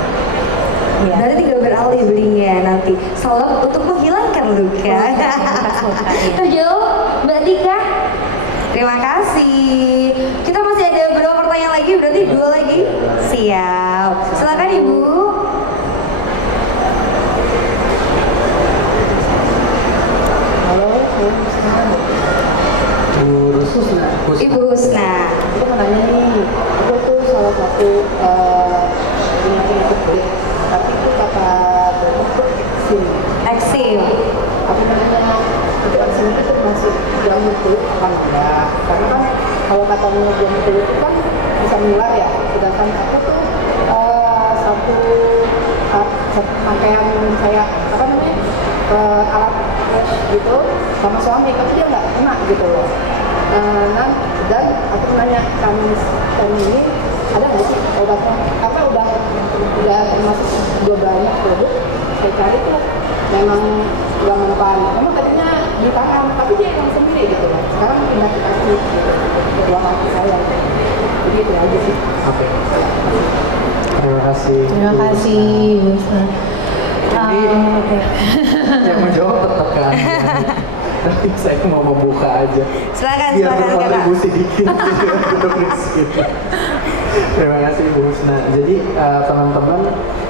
Ya. Berarti tinggal beralih belinya nanti salep untuk menghilangkan luka. Terjawab Mbak Tika. Terima kasih. Kita masih ada beberapa pertanyaan lagi, berarti 2 lagi. Siap. Silakan Ibu. Halo, Ibu Husna. Aku mau nanya nih, aku tuh salah satu penyakit kulit, tapi itu kata dokter eksim. Eksim. Aku nanya, eksim itu termasuk jamur kulit apa enggak? Karena kan kalau katanya jamur kulit itu kan bisa menular ya, sedangkan aku tuh satu pakaian kayak alat wash gitu sama suami, tapi dia nggak kena gitu loh. Dan aku nanya kami ini ada nggak sih obatnya? Karena udah termasuk udah banyak produk saya cari tuh memang nggak mempan. Memang tadinya di tangan, tapi dia emang sendiri gitu loh. Sekarang pindah ke kaki gitu, kedua kaki saya. Jadi itu aja sih. Oke. Terima kasih. Terima kasih, Bu Husna. Jadi yang menjawab tetap kan. Tapi saya mau membuka aja. Silakan, Biar silakan, berkontribusi dikit. Terima kasih Bu Husna. Jadi teman-teman,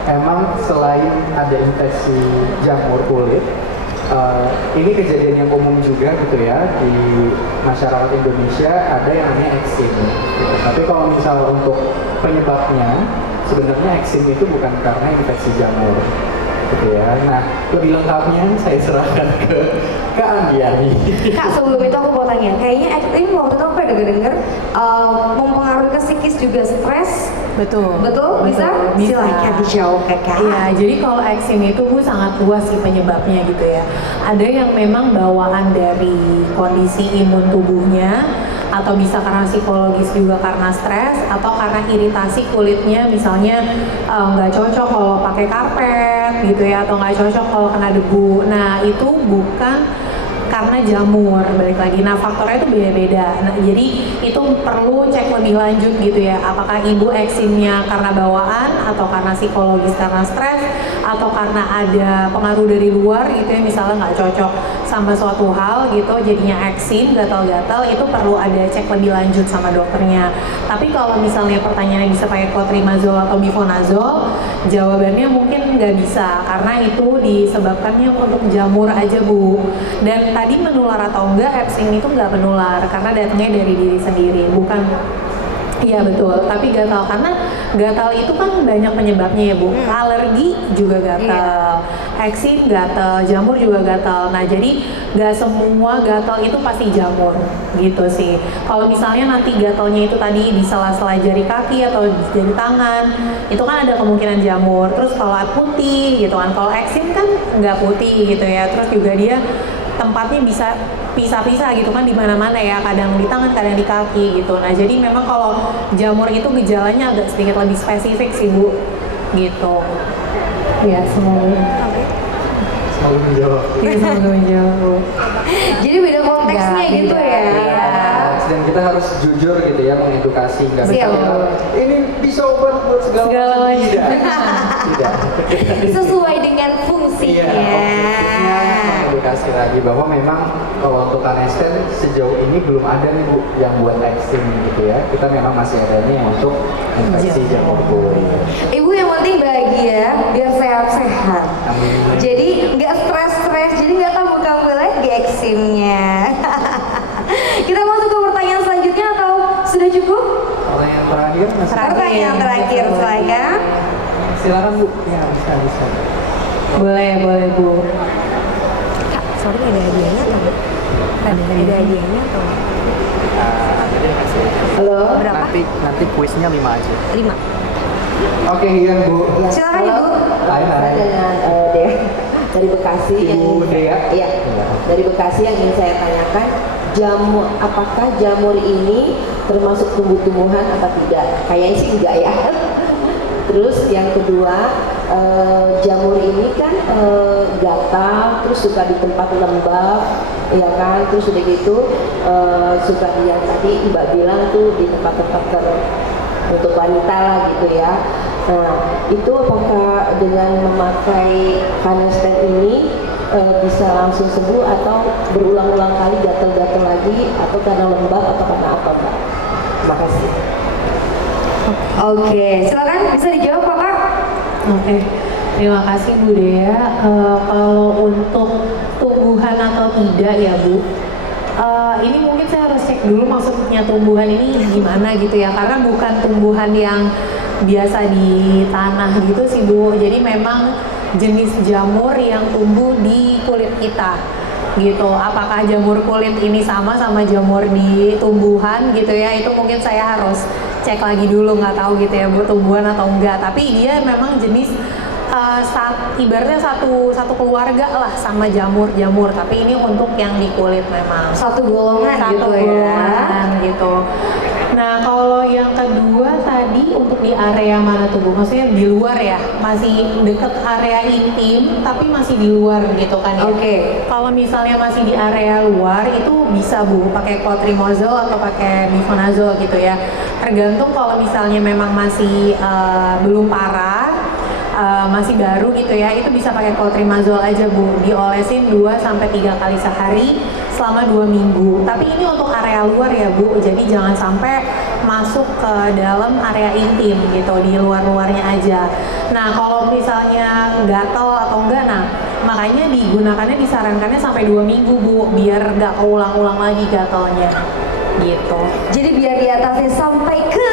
emang selain ada infeksi jamur kulit, ini kejadian yang umum juga gitu ya di masyarakat Indonesia, ada yang namanya eksim. Gitu. Tapi kalau misalnya untuk penyebabnya, sebenarnya eksim itu bukan karena infeksi jamur. Gitu ya. Nah, lebih lengkapnya saya serahkan ke Kak Andiani. Kak, sebelum itu aku mau tanya, kayaknya eksim waktu itu aku ada denger mempengaruhi ke psikis juga, stres. Betul. Betul? Bisa? Silakan dijawab Kak. Iya, jadi kalau eksim itu Bu sangat luas sih penyebabnya gitu ya. Ada yang memang bawaan dari kondisi imun tubuhnya, atau bisa karena psikologis juga karena stres, atau karena iritasi kulitnya, misalnya nggak cocok kalau pakai karpet gitu ya, atau nggak cocok kalau kena debu. Nah itu bukan karena jamur, balik lagi. Nah faktornya itu beda-beda. Nah jadi itu perlu cek lebih lanjut gitu ya, apakah ibu eksimnya karena bawaan, atau karena psikologis karena stres, atau karena ada pengaruh dari luar gitu ya, misalnya nggak cocok sama suatu hal gitu jadinya eksim, gatal-gatal, itu perlu ada cek lebih lanjut sama dokternya. Tapi kalau misalnya pertanyaannya bisa pakai clotrimazole atau mifenazole, jawabannya mungkin nggak bisa, karena itu disebabkannya untuk jamur aja Bu. Dan tadi menular atau enggak, eksim itu nggak menular karena datangnya dari diri sendiri, bukan. Iya betul, tapi gatal, karena gatal itu kan banyak penyebabnya ya Bu. Alergi juga gatal, eksim gatal, jamur juga gatal. Nah jadi nggak semua gatal itu pasti jamur gitu sih. Kalau misalnya nanti gatalnya itu tadi di sela-sela jari kaki atau jari tangan, itu kan ada kemungkinan jamur. Terus kalau putih gitu kan, kalau eksim kan nggak putih gitu ya. Terus juga dia tempatnya bisa pisah-pisah gitu kan di mana-mana ya, kadang di tangan, kadang di kaki gitu. Nah jadi memang kalau jamur itu gejalanya agak sedikit lebih spesifik sih Bu, gitu. Ya semoga. Selalu menjawab. Iya semoga menjawab Bu. Jadi beda konteksnya Beda, gitu beda. ya. Dan kita harus jujur gitu ya, mengedukasi, nggak bisa Siap. bilang, ini bisa obat buat segala macam. Tidak. Tidak. Sesuai dengan fungsinya. Iya, edukasi lagi bahwa memang kalau untuk anesten sejauh ini belum ada nih Bu yang buat eksim gitu ya. Kita memang masih adanya yang untuk infeksi jamur kulit. Ibu yang penting bahagia, biar sehat-sehat. Amin. Jadi nggak stres-stres, jadi nggak kambuh-kambuh lagi eksimnya. Kita masuk ke pertanyaan selanjutnya atau sudah cukup? Pertanyaan terakhir, Mas. Pertanyaan terakhir, silakan. Silakan Bu. Ya, bisa. Boleh Bu. Kak, sorry ada hadiahnya atau? Ada hadiahnya atau? Halo. Berapa? Nanti kuisnya 5 aja. 5. Oke, iya Bu. Silakan Ibu. Hai. Dengan Dea dari Bekasi Ibu Dea. Iya, dari Bekasi yang ingin saya tanyakan, apakah jamur ini termasuk tumbuh-tumbuhan apa tidak? Kayaknya sih enggak ya. Terus yang kedua, jamur ini kan gatal, terus suka di tempat lembab, ya kan? Terus udah gitu suka yang tadi Mbak bilang tuh di tempat-tempat untuk wanita lah gitu ya. Nah, itu apakah dengan memakai Canesten ini bisa langsung sembuh atau berulang-ulang kali gatal-gatal lagi, atau karena lembab atau karena apa Mbak? Terima kasih. Oke, silakan bisa dijawab Pak. Oke, terima kasih Bu Dea. Kalau untuk tumbuhan atau tidak ya Bu, ini mungkin saya harus cek dulu maksudnya tumbuhan ini gimana gitu ya, karena bukan tumbuhan yang biasa di tanah gitu sih Bu. Jadi memang jenis jamur yang tumbuh di kulit kita gitu. Apakah jamur kulit ini sama jamur di tumbuhan gitu ya, itu mungkin saya harus cek lagi dulu, nggak tahu gitu ya Bu tumbuhan atau enggak. Tapi dia memang jenis ibaratnya satu keluarga lah sama jamur, tapi ini untuk yang di kulit memang. Satu golongan Satu gitu ya. golongan gitu. Nah kalau yang kedua tadi untuk di area mana tuh Bu? Maksudnya di luar ya? Masih deket area intim tapi masih di luar gitu kan ya? Oke. Kalau misalnya masih di area luar itu bisa Bu pakai clotrimazole atau pakai mifenazole gitu ya. Tergantung kalau misalnya memang masih belum parah, masih baru gitu ya, itu bisa pakai clotrimazole aja Bu, diolesin 2-3 kali sehari selama 2 minggu. Tapi ini untuk area luar ya Bu, jadi jangan sampai masuk ke dalam area intim gitu, di luar-luarnya aja. Nah kalau misalnya gatel atau enggak, nah makanya digunakannya, disarankannya sampai 2 minggu Bu, biar nggak keulang-ulang lagi gatelnya gitu. Jadi biar diatasi sampai ke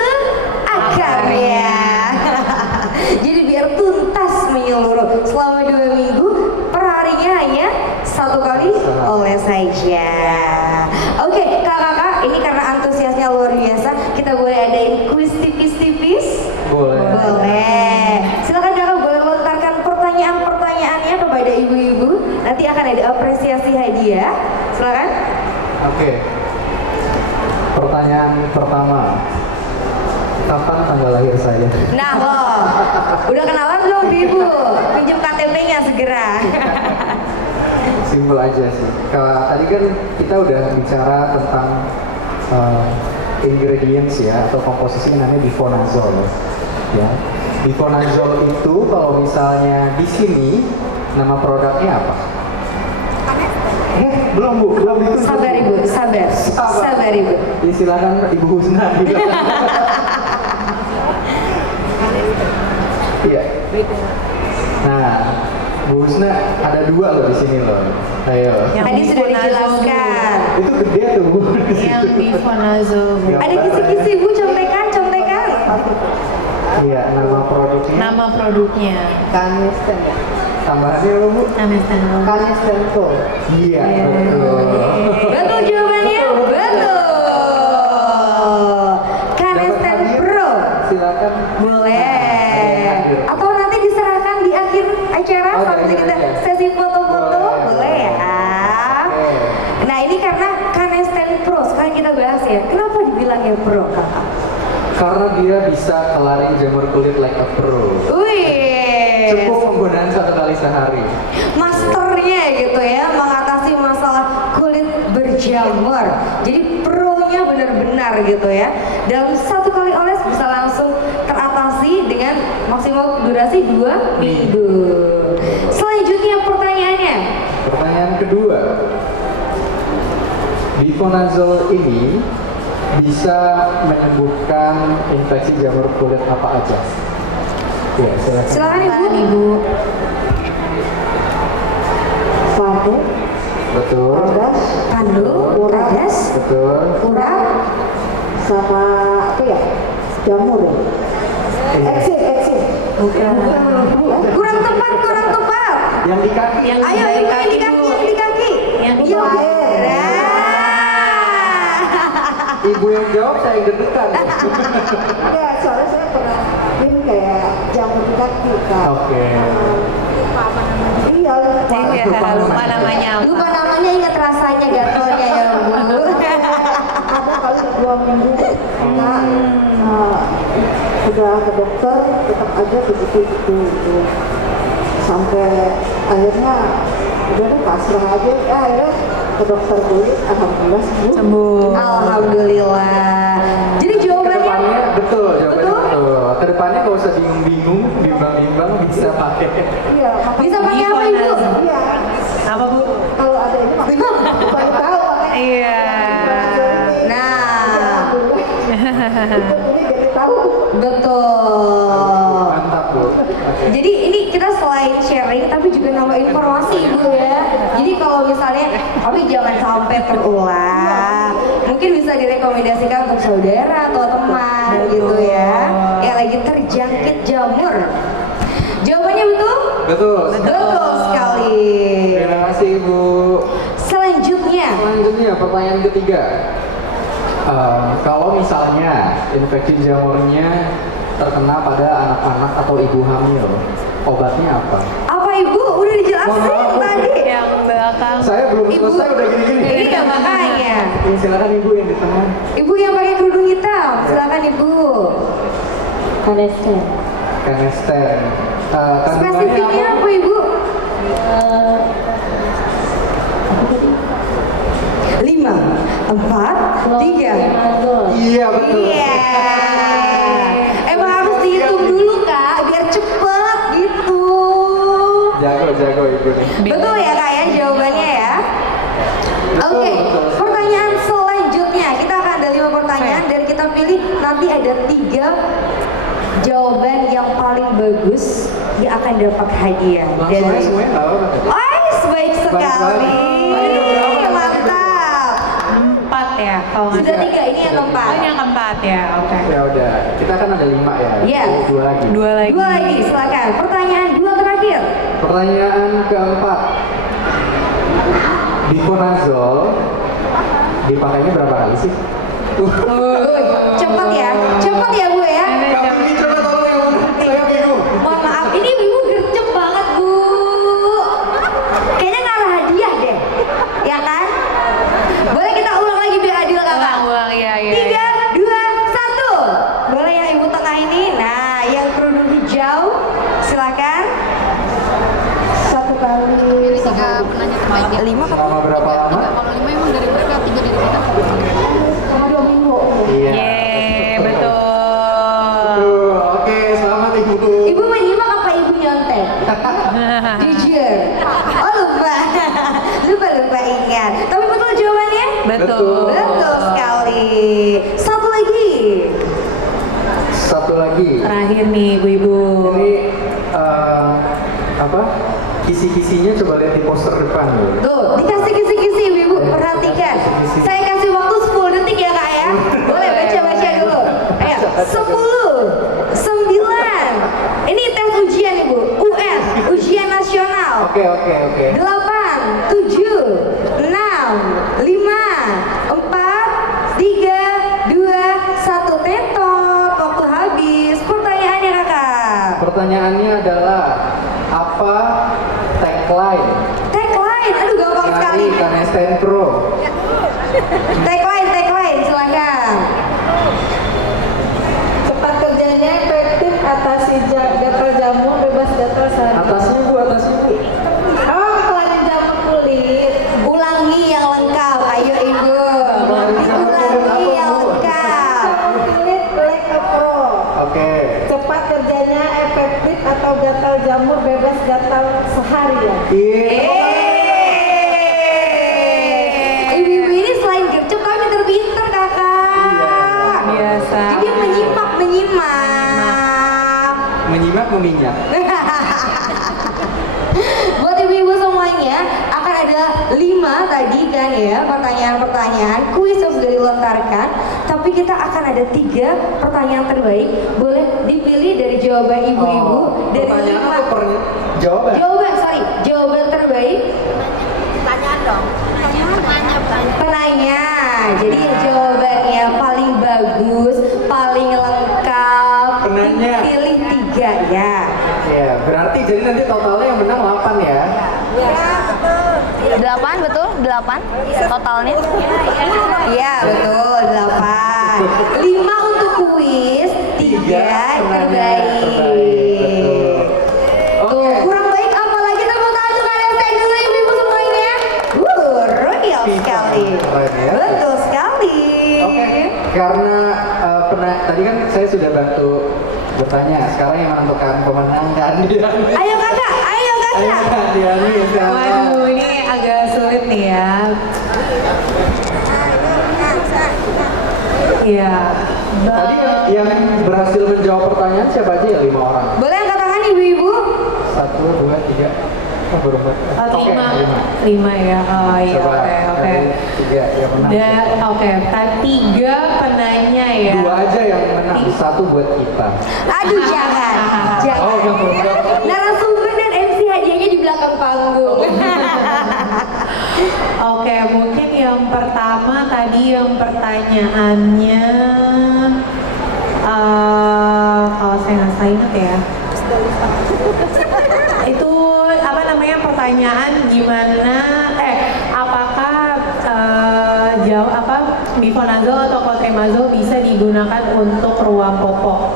akarnya. Jadi biar tuntas menyeluruh selama 2 minggu, per harinya hanya 1 kali oles saja. Oke, kakak-kakak, ini karena antusiasnya luar biasa, kita boleh adain kuis tipis-tipis? Boleh. Boleh. Silakan kakak boleh lontarkan pertanyaan-pertanyaannya kepada ibu-ibu. Nanti akan ada apresiasi hadiah. Silakan. Oke. Pertanyaan pertama. Kapan tanggal lahir saya? Nah loh, udah kenalan belum ibu? Pinjam KTP-nya segera. Simpel aja sih. Tadi kan kita udah bicara tentang ingredients ya, atau komposisi yang namanya bifenazole. Ya, bifenazole itu kalau misalnya di sini nama produknya apa? Belum Bu, belum itu. Sabar ibu, sabar ibu. Ya, silakan Ibu Husna. Iya. Nah, Bu Husna ada 2 loh di sini loh. Ayo. Tadi sudah dijelaskan. Itu gede tuh Bu. Yang mifenazole Bu. Ada kisi-kisi ibu, contekan. Iya, nama produknya. Nama produknya Canesten ya. Tambahannya apa Bu? Canesten. Canesten Pro. Iya, betul. Betul jawabannya, betul. Canesten Pro. Silakan. Boleh. Atau nanti diserahkan di akhir acara Oh, sampai di akhir kita aja. sesi foto-foto, Boleh. boleh ya. Oke. Nah ini karena Canesten Pro, sekarang kita bahas ya. Kenapa dibilangnya Pro kakak? Karena dia bisa kelarin jamur kulit like a pro. Wih, Cukup penggunaan 1 kali sehari. masternya gitu ya, mengatasi masalah kulit berjamur. Jadi pro-nya benar-benar gitu ya. Dalam 1 kali oles bisa langsung teratasi dengan maksimal durasi 2 minggu. Selanjutnya pertanyaannya. Pertanyaan kedua, bifenazole ini bisa menyembuhkan infeksi jamur kulit apa aja? Ya, silakan. Silakan ibu. Ibu. Padu, Betul. padas, Pandu, radas, Betul. kurang, sama apa ya? Jamur ya. Iya. Eksim. kurang tepat. Yang di kaki. Yang Ayo dari ibu yang di kaki, kaki, Bu. yang di kaki. Yang di Iya. air. Nah. Ibu yang jawab saya deg-degan. Enggak, soalnya saya pernah ini kayak jamur di kaki kan. Oke. Iya, lupa. Saya lupa namanya. Lupa namanya, ingat rasanya gatalnya ya bu. Ada kali 2 minggu karena udah ke dokter tetap aja begitu gitu. Sampai akhirnya udah deh pasrah aja. Akhirnya ke dokter kulit, alhamdulillah sembuh. Alhamdulillah. Jadi jawabannya Kedepannya betul, jawabannya Betul? betul. Kedepannya nggak usah bingung-bingung, bimbang-bimbang bisa pakai. Iya, makanya bisa pakai apa ibu? iya. Apa Bu? Kalau ada ini makanya baru tahu makanya. Iya. Nah, Ini jadi tahu. betul. Mantap Bu. Jadi ini kita selain sharing tapi juga nambah informasi ibu ya. Jadi kalau misalnya tapi jangan sampai terulang. Mungkin bisa direkomendasikan untuk saudara atau teman gitu ya. Yang lagi terjangkit jamur. Jawabannya betul? Betul. Betul sekali. Terima kasih Ibu. Selanjutnya, Selanjutnya pertanyaan ketiga. Kalau misalnya infeksi jamurnya terkena pada anak-anak atau ibu hamil, obatnya apa? Apa Ibu? Udah dijelasin Mohon maaf, Bu. tadi. Yang belakang. Saya belum Ibu. selesai udah gini-gini. Ini nggak makanya. Ya, silakan Ibu yang di tengah. Ibu yang pakai kerudung hitam, silakan Ibu. Kanester. Kanester. Kandungannya Spesifiknya apa? apa Ibu? 5, 4, 3. Iya betul. Iya. Emang harus dihitung dulu Kak, biar cepet gitu. Jago Ibu nih. Betul ya Kak ya jawabannya ya? Oke, betul. pertanyaan selanjutnya kita akan ada 5 pertanyaan dan kita pilih nanti ada 3 jawaban yang paling bagus dia akan dapat hadiah. Langsung aja semuanya nggak apa-apa tadi. Baik sekali. Mantap. 4 ya kalau nggak Sudah salah. 3, ini yang keempat. Oh, ini yang keempat ya, oke. Ya udah, kita kan ada 5 ya. Iya. 2 lagi. 2 lagi. 2 lagi, silakan. Pertanyaan 2 terakhir. Pertanyaan keempat. Diponazol dipakainya berapa kali sih? Cepet ya Bu ya. Kami coba tolong yang mana? Saya bingung. Mohon maaf, ini ibu gercep banget Bu. Kayaknya ngarah hadiah deh, ya kan? Boleh kita ulang lagi biar adil kakak? Ulang, ya. 3, 2, 1. Boleh yang ibu tengah ini. Nah, yang kerudung hijau, silakan. 1 kali Tiga penanya terbaik. 5 Selama berapa lama? Kalau 5 emang dari mereka, 3 dari kita. sama 2 minggu. Iya. Yeay, betul. Oke, selamat Ibu. Ibu menyimak apa ibu nyontek? Jujur. Oh lupa ingat. Tapi betul jawabannya? Betul. Betul sekali. Satu lagi. Terakhir nih, ibu-ibu. Ini apa? Kisi-kisinya coba lihat di poster depan. Tuh, dikasih kisi-kisi ibu, perhatikan. Kisi-kisi. Saya kasih waktu 10 detik ya kak ya. Boleh baca-baca dulu. Ayo, 10, 9. Ini tes ujian ibu, UN, ujian nasional. Oke. 8, 7, 6, 5, 4, 3, 2, 1. Tetot, waktu habis. Pertanyaannya kakak. Pertanyaannya adalah apa tagline Tagline, aduh gampang sekali. dari Kanester Pro? Tagline, silakan. Cepat kerjanya efektif, atasi gatal jamur, bebas gatal sehari. Atasnya Bu. Kelainan jamur kulit. Ulangi yang lengkap, ayo ibu. Diulangi yang lengkap. Jamur kulit Black Pro. Oke. Cepat kerjanya efektif atau gatal jamur, bebas gatal seharian. Iya. Ibu-ibu ini selain gercep tapi pinter-pinter kakak. Biasa. Jadi menyimak. Menyimak meminyak. Buat ibu-ibu semuanya akan ada 5 tadi kan ya pertanyaan-pertanyaan kuis yang sudah dilontarkan. Tapi kita akan ada 3 pertanyaan terbaik. Boleh dipilih dari jawaban ibu-ibu dari Pertanyaan 5 atau jawaban? jawaban terbaik Pertanyaan dong. penanya. Jadi jawabannya paling bagus, paling lengkap. Penanya. Pilih 3 ya. Iya, berarti jadi nanti totalnya yang menang 8 ya. 8 betul? 8 totalnya? Iya betul 8. 5 untuk kuis, 3 yang terbaik. Tuh, kurang baik apa lagi tepuk tangan untuk Kanester dulu ibu-ibu semuanya. Royal sekali. Keren ya. Betul sekali. Oke, karena tadi kan saya sudah bantu bertanya. Sekarang yang menentukan pemenang kan dia. Ayo kakak. Ayo dia nih sekarang. Waduh, ini agak sulit nih ya. Iya. Tadi yang berhasil menjawab pertanyaan siapa aja ya? 5 orang. Boleh angkat tangan ibu-ibu? 1, 2, 3. Oh, baru 4. Oh, Oke, 5 ya. Oh iya, Coba oke. dari 3 yang menang. Oke, 3 penanya ya. 2 aja yang menang, 1 buat kita. Aduh jangan. Oh, enggak. Narasumber dan MC hadiahnya di belakang panggung. Oke, mungkin yang pertama tadi yang pertanyaannya kalau saya nggak salah ingat ya. Itu apa namanya pertanyaan gimana? Apakah jauh bifenazol atau clotrimazole bisa digunakan untuk ruam popok?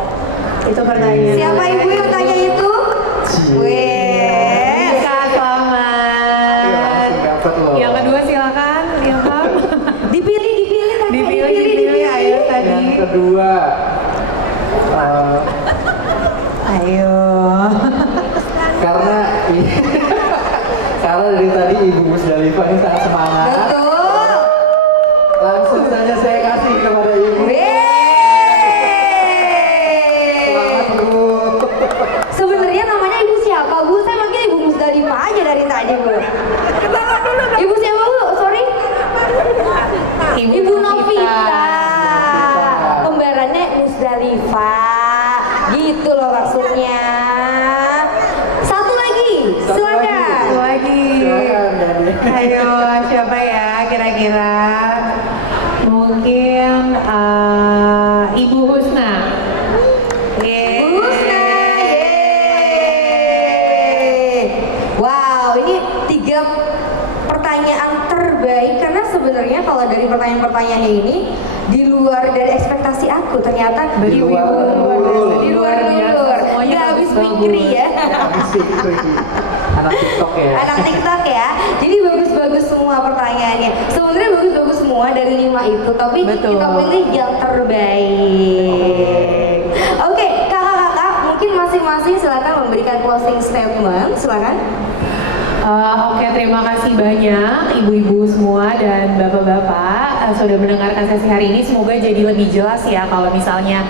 Itu pertanyaan. Siapa ibu yang tanya itu? Weh, Kak, selamat. Dapat loh. Yang kedua silakan, Ilham. dipilih kakak, Dipilih, ayo tadi. Yang kedua, Ayo. karena karena dari tadi Ibu Musdalifah ini sangat semangat. Betul. Langsung saja saya kasih kepada Ibu. Selamat Bu. Sebenarnya namanya ibu siapa bu? Saya manggil ibu Musdalifah aja dari tadi bu. Ibu siapa bu? Sorry. Ibu Novita. Kembarannya Musdalifah. Gitu loh maksudnya. Satu lagi, silakan. Satu lagi. Silakan, Dani. Ayo, siapa ya kira-kira? Mungkin Ibu Husna. Husna, yeay. Wow, ini 3 pertanyaan terbaik karena sebenarnya kalau dari pertanyaan-pertanyaannya ini di luar dari ekspektasi aku ternyata Di luar nulur. di luar nulur. Nggak habis pikir ya. Anak TikTok ya. Anak TikTok ya. Jadi bagus-bagus semua pertanyaannya. Sebenarnya bagus-bagus semua dari 5 itu, tapi Betul. kita pilih yang terbaik. Oke, kakak-kakak, mungkin masing-masing silakan memberikan closing statement. Silakan. Oke, terima kasih banyak ibu-ibu semua dan bapak-bapak sudah mendengarkan sesi hari ini. Semoga jadi lebih jelas ya kalau misalnya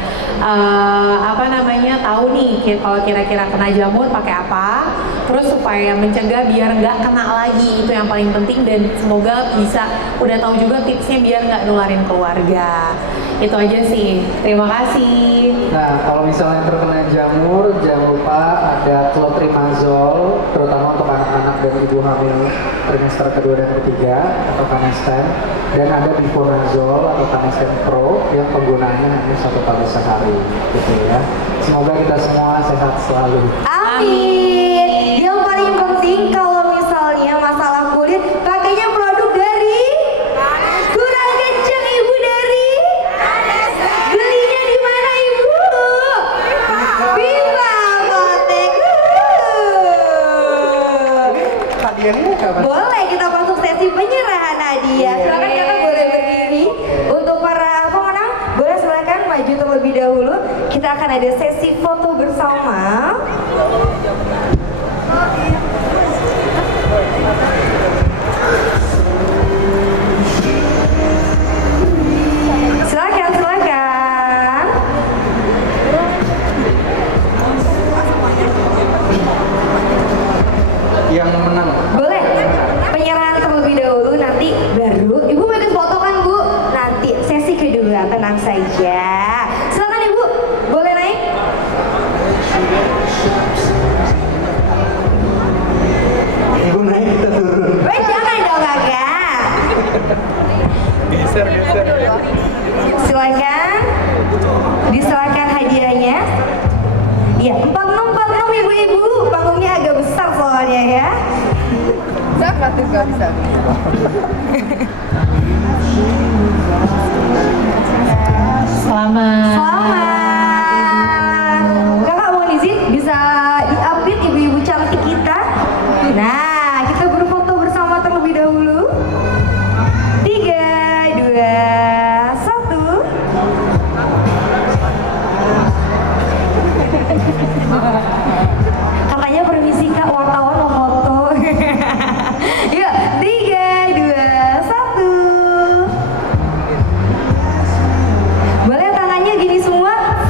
tahu nih kalau kira-kira kena jamur pakai apa, terus supaya mencegah biar nggak kena lagi, itu yang paling penting. Dan semoga bisa udah tahu juga tipsnya biar nggak nularin keluarga. Itu aja sih. Terima kasih. Nah, kalau misalnya terkena jamur, jangan lupa ada clotrimazole, terutama untuk anak-anak dan ibu hamil trimester kedua dan ketiga atau Canesten, dan ada bifenazole atau Canesten Pro yang penggunaannya hanya 1 kali sehari, gitu ya. Semoga kita semua sehat selalu. Amin. Yang paling penting kalau misalnya masalah kulit, pakainya produk dari kurang kenceng ibu dari belinya di mana ibu? Viva Apotek. Hadiahnya kapan? Boleh kita masuk sesi penyerahan hadiah. Silakan kakak boleh berdiri. Untuk para pemenang boleh silakan maju terlebih dahulu. Kita akan ada sesi foto bersama. Silakan, silakan. Yang menang. Boleh. Penyerahan terlebih dahulu, nanti baru ibu mau foto kan bu? Nanti sesi kedua, tenang saja. Silakan ibu, boleh naik? Ibu naik, kita turun. Weh, jangan dong kakak. Geser. Silakan. Diserahkan hadiahnya. Iya, 46 ibu-ibu. Panggungnya agak besar soalnya ya. Selamat. Selamat. Kakak mau izin bisa diupdate ibu-ibu cantik kita. Nah, kita berfoto bersama terlebih dahulu. 3, 2, 1. Kakaknya permisi kak, wartawan mau foto. Yuk, 3, 2, 1. Boleh tangannya gini semua,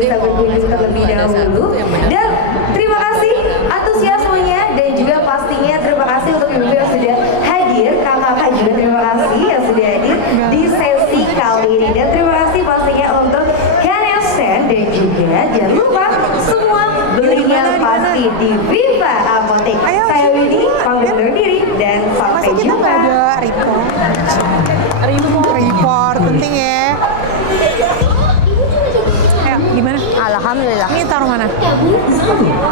bisa berkunjung terlebih dahulu. Dan terima kasih antusiasmenya dan juga pastinya terima kasih untuk ibu yang sudah hadir, kakak-kakak juga terima kasih yang sudah hadir di sesi kali ini. Dan terima kasih pastinya untuk Kanesen dan juga jangan lupa semua belinya pasti di Viva Apotek. Saya Winnie, pamit undur diri dan sampai Masa kita jumpa. nggak ada report penting ya. Ayo, gimana? Alhamdulillah. Ini taruh mana?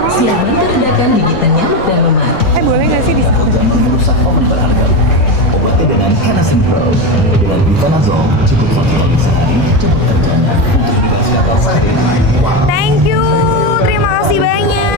Siap bantu tindakan gigitan nyamuk dan lemak. Boleh nggak sih di Merusak oven berharga. Obati dengan Kanesen Pro. Dengan Vitanazol cukup 1 bisa